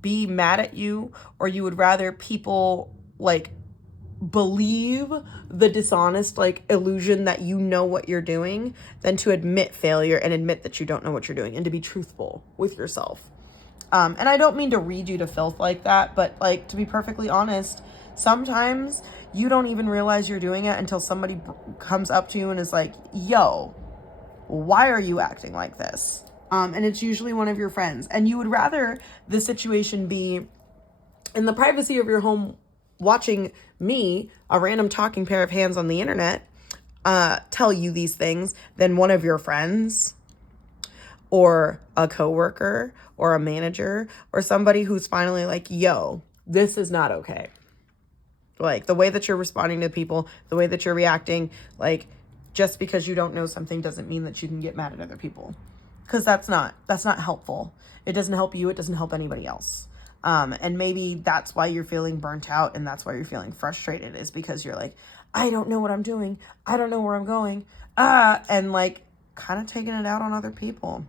be mad at you, or you would rather people, like, believe the dishonest, like, illusion that you know what you're doing, than to admit failure and admit that you don't know what you're doing, and to be truthful with yourself. And I don't mean to read you to filth like that, but, like, to be perfectly honest, sometimes you don't even realize you're doing it until somebody comes up to you and is like, yo, why are you acting like this? And it's usually one of your friends, and you would rather the situation be in the privacy of your home, watching me, a random talking pair of hands on the internet, tell you these things, than one of your friends, or a coworker, or a manager, or somebody who's finally like, yo, this is not okay. Like, the way that you're responding to people, the way that you're reacting, like, just because you don't know something doesn't mean that you can get mad at other people, because that's not helpful. It doesn't help you. It doesn't help anybody else. And maybe that's why you're feeling burnt out, and that's why you're feeling frustrated, is because you're like, I don't know what I'm doing. I don't know where I'm going. And, like, kind of taking it out on other people.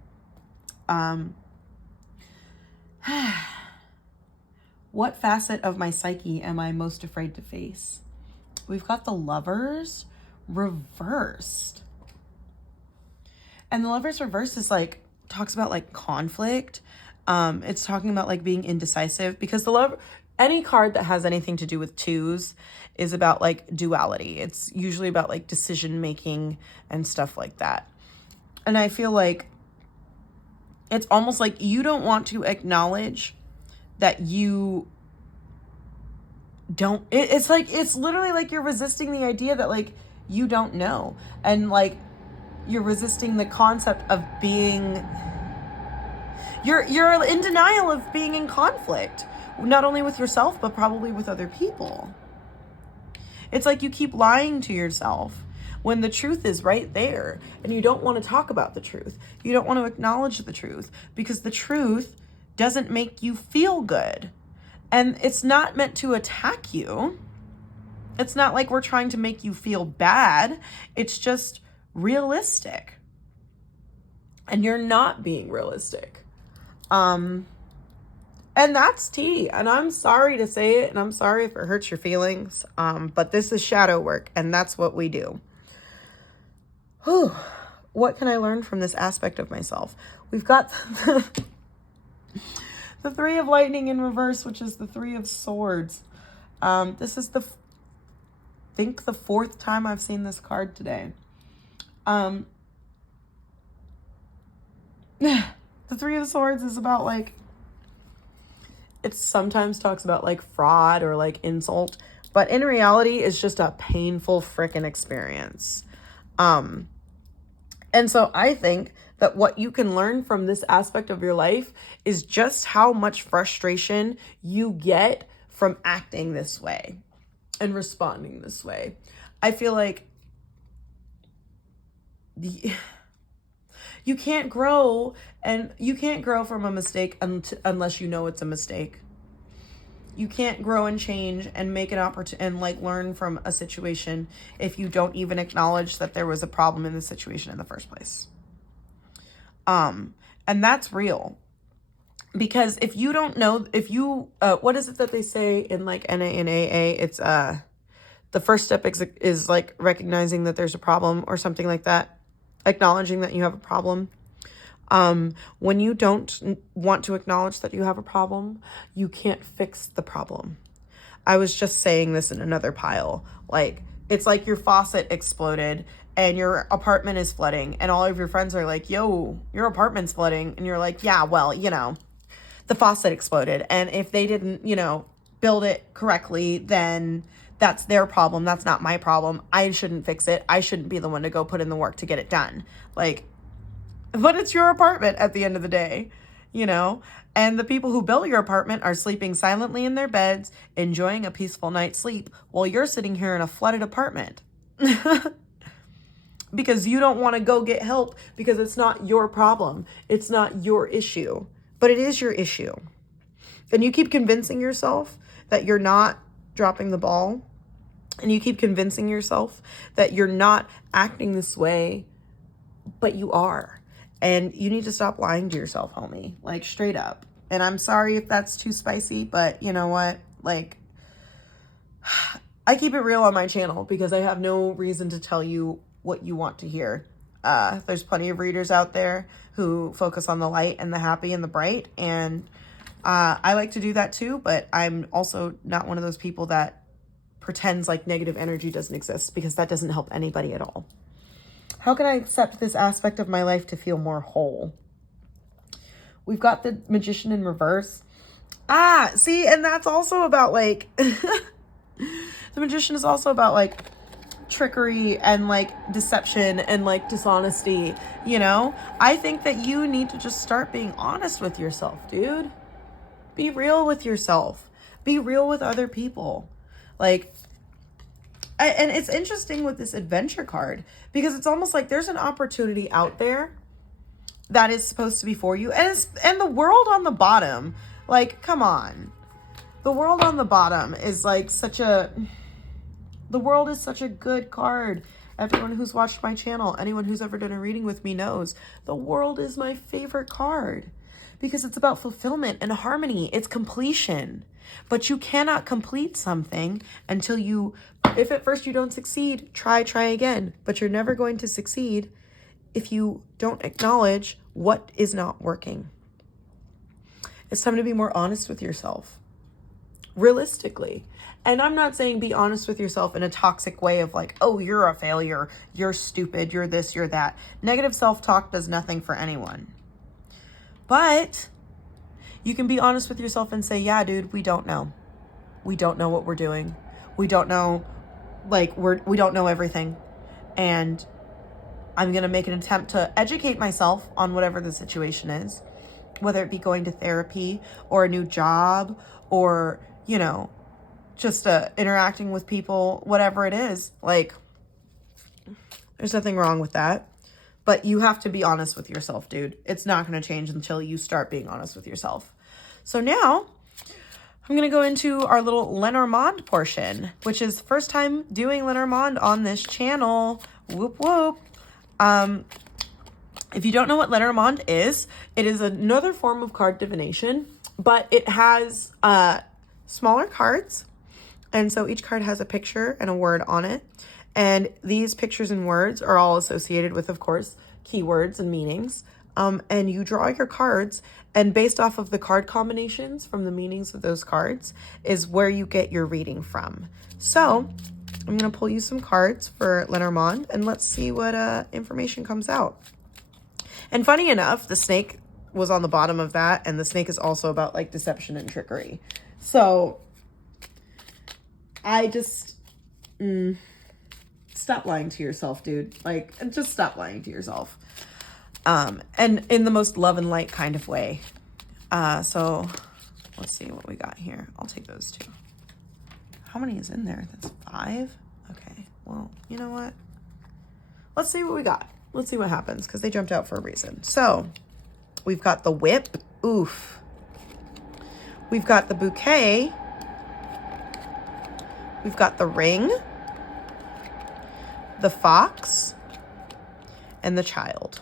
What facet of my psyche am I most afraid to face? We've got the Lovers reversed. And the Lovers reversed is, like, talks about, like, conflict. It's talking about, like, being indecisive, because any card that has anything to do with twos is about, like, duality. It's usually about, like, decision making and stuff like that. And I feel like it's almost like you don't want to acknowledge that you it's like, it's literally like you're resisting the idea that like you don't know. And like you're resisting the concept of being, you're in denial of being in conflict, not only with yourself, but probably with other people. It's like you keep lying to yourself when the truth is right there, and you don't want to talk about the truth. You don't want to acknowledge the truth because the truth doesn't make you feel good. And it's not meant to attack you. It's not like we're trying to make you feel bad. It's just realistic. And you're not being realistic. And that's tea. And I'm sorry to say it, and I'm sorry if it hurts your feelings. But this is shadow work, and that's what we do. Whew. What can I learn from this aspect of myself? We've got the Three of Lightning in reverse, which is the Three of Swords. This is I think the fourth time I've seen this card today. The Three of Swords is about like, it sometimes talks about like fraud or like insult, but in reality it's just a painful frickin' experience. And so I think that what you can learn from this aspect of your life is just how much frustration you get from acting this way and responding this way. I feel like you can't grow, and you can't grow from a mistake unless you know it's a mistake. You can't grow and change and make an opportunity and like learn from a situation if you don't even acknowledge that there was a problem in the situation in the first place. And that's real. Because if you don't know, what is it that they say in like NA and AA? It's, the first step is like recognizing that there's a problem or something like that. Acknowledging that you have a problem. When you don't want to acknowledge that you have a problem, you can't fix the problem. I was just saying this in another pile. Like, it's like your faucet exploded and your apartment is flooding and all of your friends are like, yo, your apartment's flooding. And you're like, yeah, well, the faucet exploded. And if they didn't, build it correctly, then that's their problem. That's not my problem. I shouldn't fix it. I shouldn't be the one to go put in the work to get it done. Like, but it's your apartment at the end of the day, and the people who built your apartment are sleeping silently in their beds, enjoying a peaceful night's sleep while you're sitting here in a flooded apartment because you don't want to go get help because it's not your problem. It's not your issue, but it is your issue. And you keep convincing yourself that you're not dropping the ball, and you keep convincing yourself that you're not acting this way, but you are. And you need to stop lying to yourself, homie. Like, straight up. And I'm sorry if that's too spicy, but you know what? Like, I keep it real on my channel because I have no reason to tell you what you want to hear. There's plenty of readers out there who focus on the light and the happy and the bright. And I like to do that too, but I'm also not one of those people that pretends like negative energy doesn't exist, because that doesn't help anybody at all. How can I accept this aspect of my life to feel more whole? We've got the Magician in reverse. See, and that's also about like, the Magician is also about like trickery and like deception and like dishonesty, I think that you need to just start being honest with yourself, dude. Be real with yourself. Be real with other people. Like, and it's interesting with this adventure card because it's almost like there's an opportunity out there that is supposed to be for you. And the world on the bottom, like, come on. The world on the bottom is like the world is such a good card. Everyone who's watched my channel, anyone who's ever done a reading with me knows the world is my favorite card because it's about fulfillment and harmony. It's completion. But you cannot complete something until if at first you don't succeed, try again. But you're never going to succeed if you don't acknowledge what is not working. It's time to be more honest with yourself, realistically. And I'm not saying be honest with yourself in a toxic way of like, oh, you're a failure, you're stupid, you're this, you're that. Negative self-talk does nothing for anyone. But you can be honest with yourself and say, yeah, dude, we don't know. we don't know what we're doing. We don't know, like, we don't know everything. And I'm going to make an attempt to educate myself on whatever the situation is, whether it be going to therapy or a new job or, you know, just interacting with people, whatever it is. Like, there's nothing wrong with that. But you have to be honest with yourself, dude. It's not going to change until you start being honest with yourself. So now I'm going to go into our little Lenormond portion, which is the first time doing Lenormond on this channel. Whoop, whoop. If you don't know what Lenormond is, it is another form of card divination, but it has smaller cards. And so each card has a picture and a word on it. And these pictures and words are all associated with, of course, keywords and meanings. And you draw your cards, and based off of the card combinations from the meanings of those cards is where you get your reading from. So I'm going to pull you some cards for Lenormand, and let's see what information comes out. And funny enough, the snake was on the bottom of that, and the snake is also about like deception and trickery. So I just... stop lying to yourself, dude. Like, just stop lying to yourself. And in the most love and light kind of way. So let's see what we got here. I'll take those two. How many is in there? That's 5. Okay. Well, you know what? Let's see what we got. Let's see what happens, because they jumped out for a reason. So we've got the whip. Oof. We've got the bouquet. We've got the ring, the fox, and the child.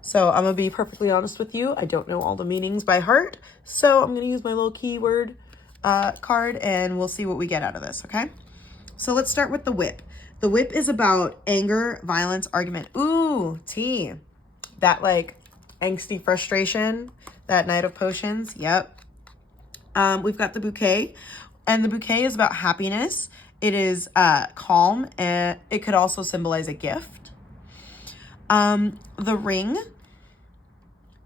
So I'm going to be perfectly honest with you. I don't know all the meanings by heart. So I'm going to use my little keyword card, and we'll see what we get out of this, okay? So let's start with the whip. The whip is about anger, violence, argument. Ooh, tea. That like angsty frustration, that Knight of Potions. Yep. We've got the bouquet, and the bouquet is about happiness. It is calm, and it could also symbolize a gift. The ring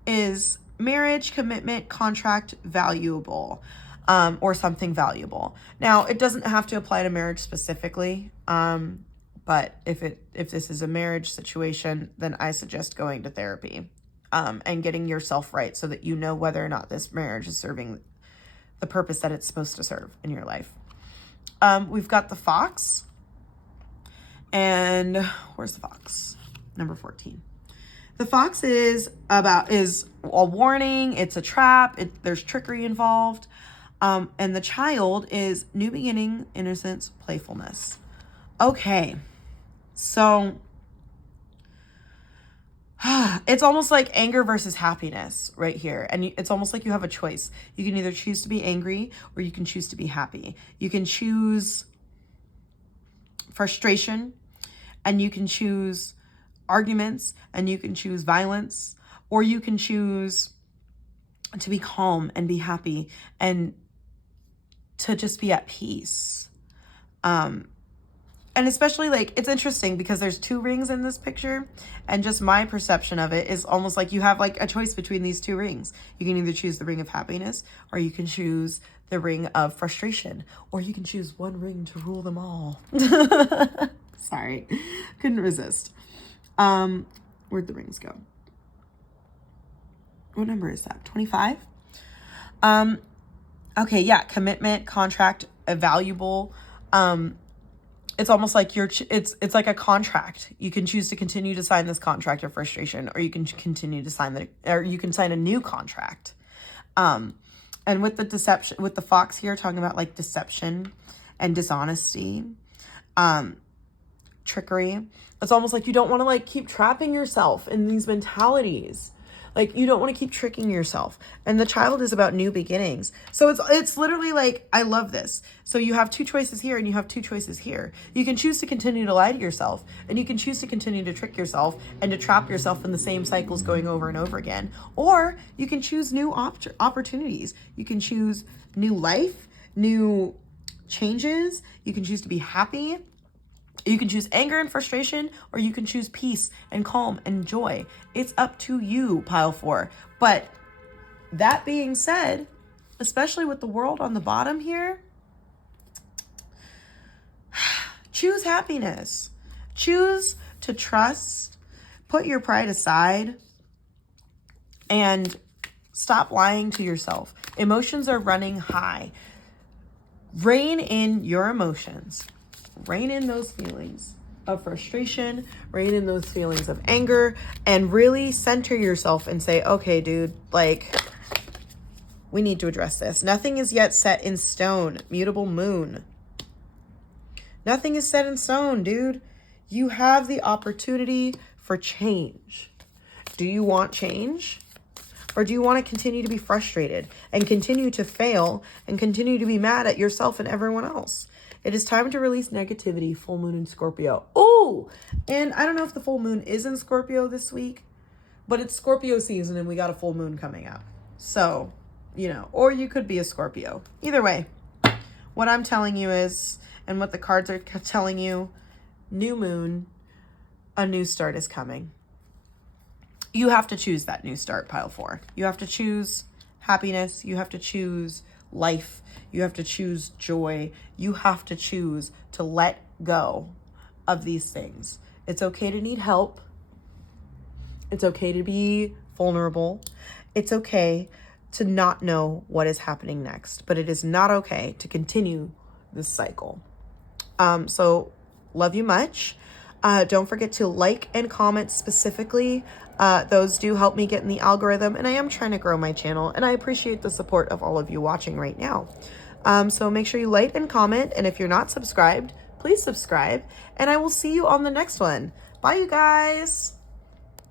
is marriage, commitment, contract, valuable, or something valuable. Now, it doesn't have to apply to marriage specifically, but if this is a marriage situation, then I suggest going to therapy and getting yourself right so that you know whether or not this marriage is serving the purpose that it's supposed to serve in your life. We've got the fox, and where's the fox? Number 14. The fox is a warning. It's a trap. There's trickery involved. And the child is new beginning, innocence, playfulness. Okay. So it's almost like anger versus happiness right here. And it's almost like you have a choice. You can either choose to be angry or you can choose to be happy. You can choose frustration, and you can choose arguments, and you can choose violence, or you can choose to be calm and be happy and to just be at peace. And especially, like, it's interesting because there's 2 rings in this picture, and just my perception of it is almost like you have like a choice between these 2 rings. You can either choose the ring of happiness, or you can choose the ring of frustration, or you can choose one ring to rule them all. Sorry, couldn't resist. Where'd the rings go? What number is that? 25? Okay, yeah, commitment, contract, valuable. It's almost like it's like a contract. You can choose to continue to sign this contract of frustration, or you can continue to sign or you can sign a new contract. And with the deception, with the fox here, talking about like deception and dishonesty, trickery. It's almost like you don't want to like keep trapping yourself in these mentalities. Like, you don't want to keep tricking yourself. And the child is about new beginnings. So it's literally like, I love this. So you have 2 choices here and you have 2 choices here. You can choose to continue to lie to yourself, and you can choose to continue to trick yourself and to trap yourself in the same cycles going over and over again. Or you can choose new opportunities. You can choose new life, new changes. You can choose to be happy. You can choose anger and frustration, or you can choose peace and calm and joy. It's up to you, pile 4. But that being said, especially with the world on the bottom here, Choose happiness. Choose to trust. Put your pride aside and stop lying to yourself. Emotions are running high. Rein in your emotions. Rein in those feelings of frustration, rein in those feelings of anger, and really center yourself and say, okay, dude, like, we need to address this. Nothing is yet set in stone. Mutable moon. Nothing is set in stone, dude. You have the opportunity for change. Do you want change? Or do you want to continue to be frustrated and continue to fail and continue to be mad at yourself and everyone else? It is time to release negativity, full moon in Scorpio. Oh, and I don't know if the full moon is in Scorpio this week, but it's Scorpio season and we got a full moon coming up. So, you know, or you could be a Scorpio. Either way, what I'm telling you is, and what the cards are telling you, new moon, a new start is coming. You have to choose that new start, pile 4. You have to choose happiness. You have to choose life. You have to choose joy. You have to choose to let go of these things. It's okay to need help. It's okay to be vulnerable. It's okay to not know what is happening next, but it is not okay to continue this cycle. So love you much. Don't forget to like and comment specifically. Those do help me get in the algorithm, and I am trying to grow my channel, and I appreciate the support of all of you watching right now. So make sure you like and comment, and if you're not subscribed, please subscribe, and I will see you on the next one. Bye, you guys.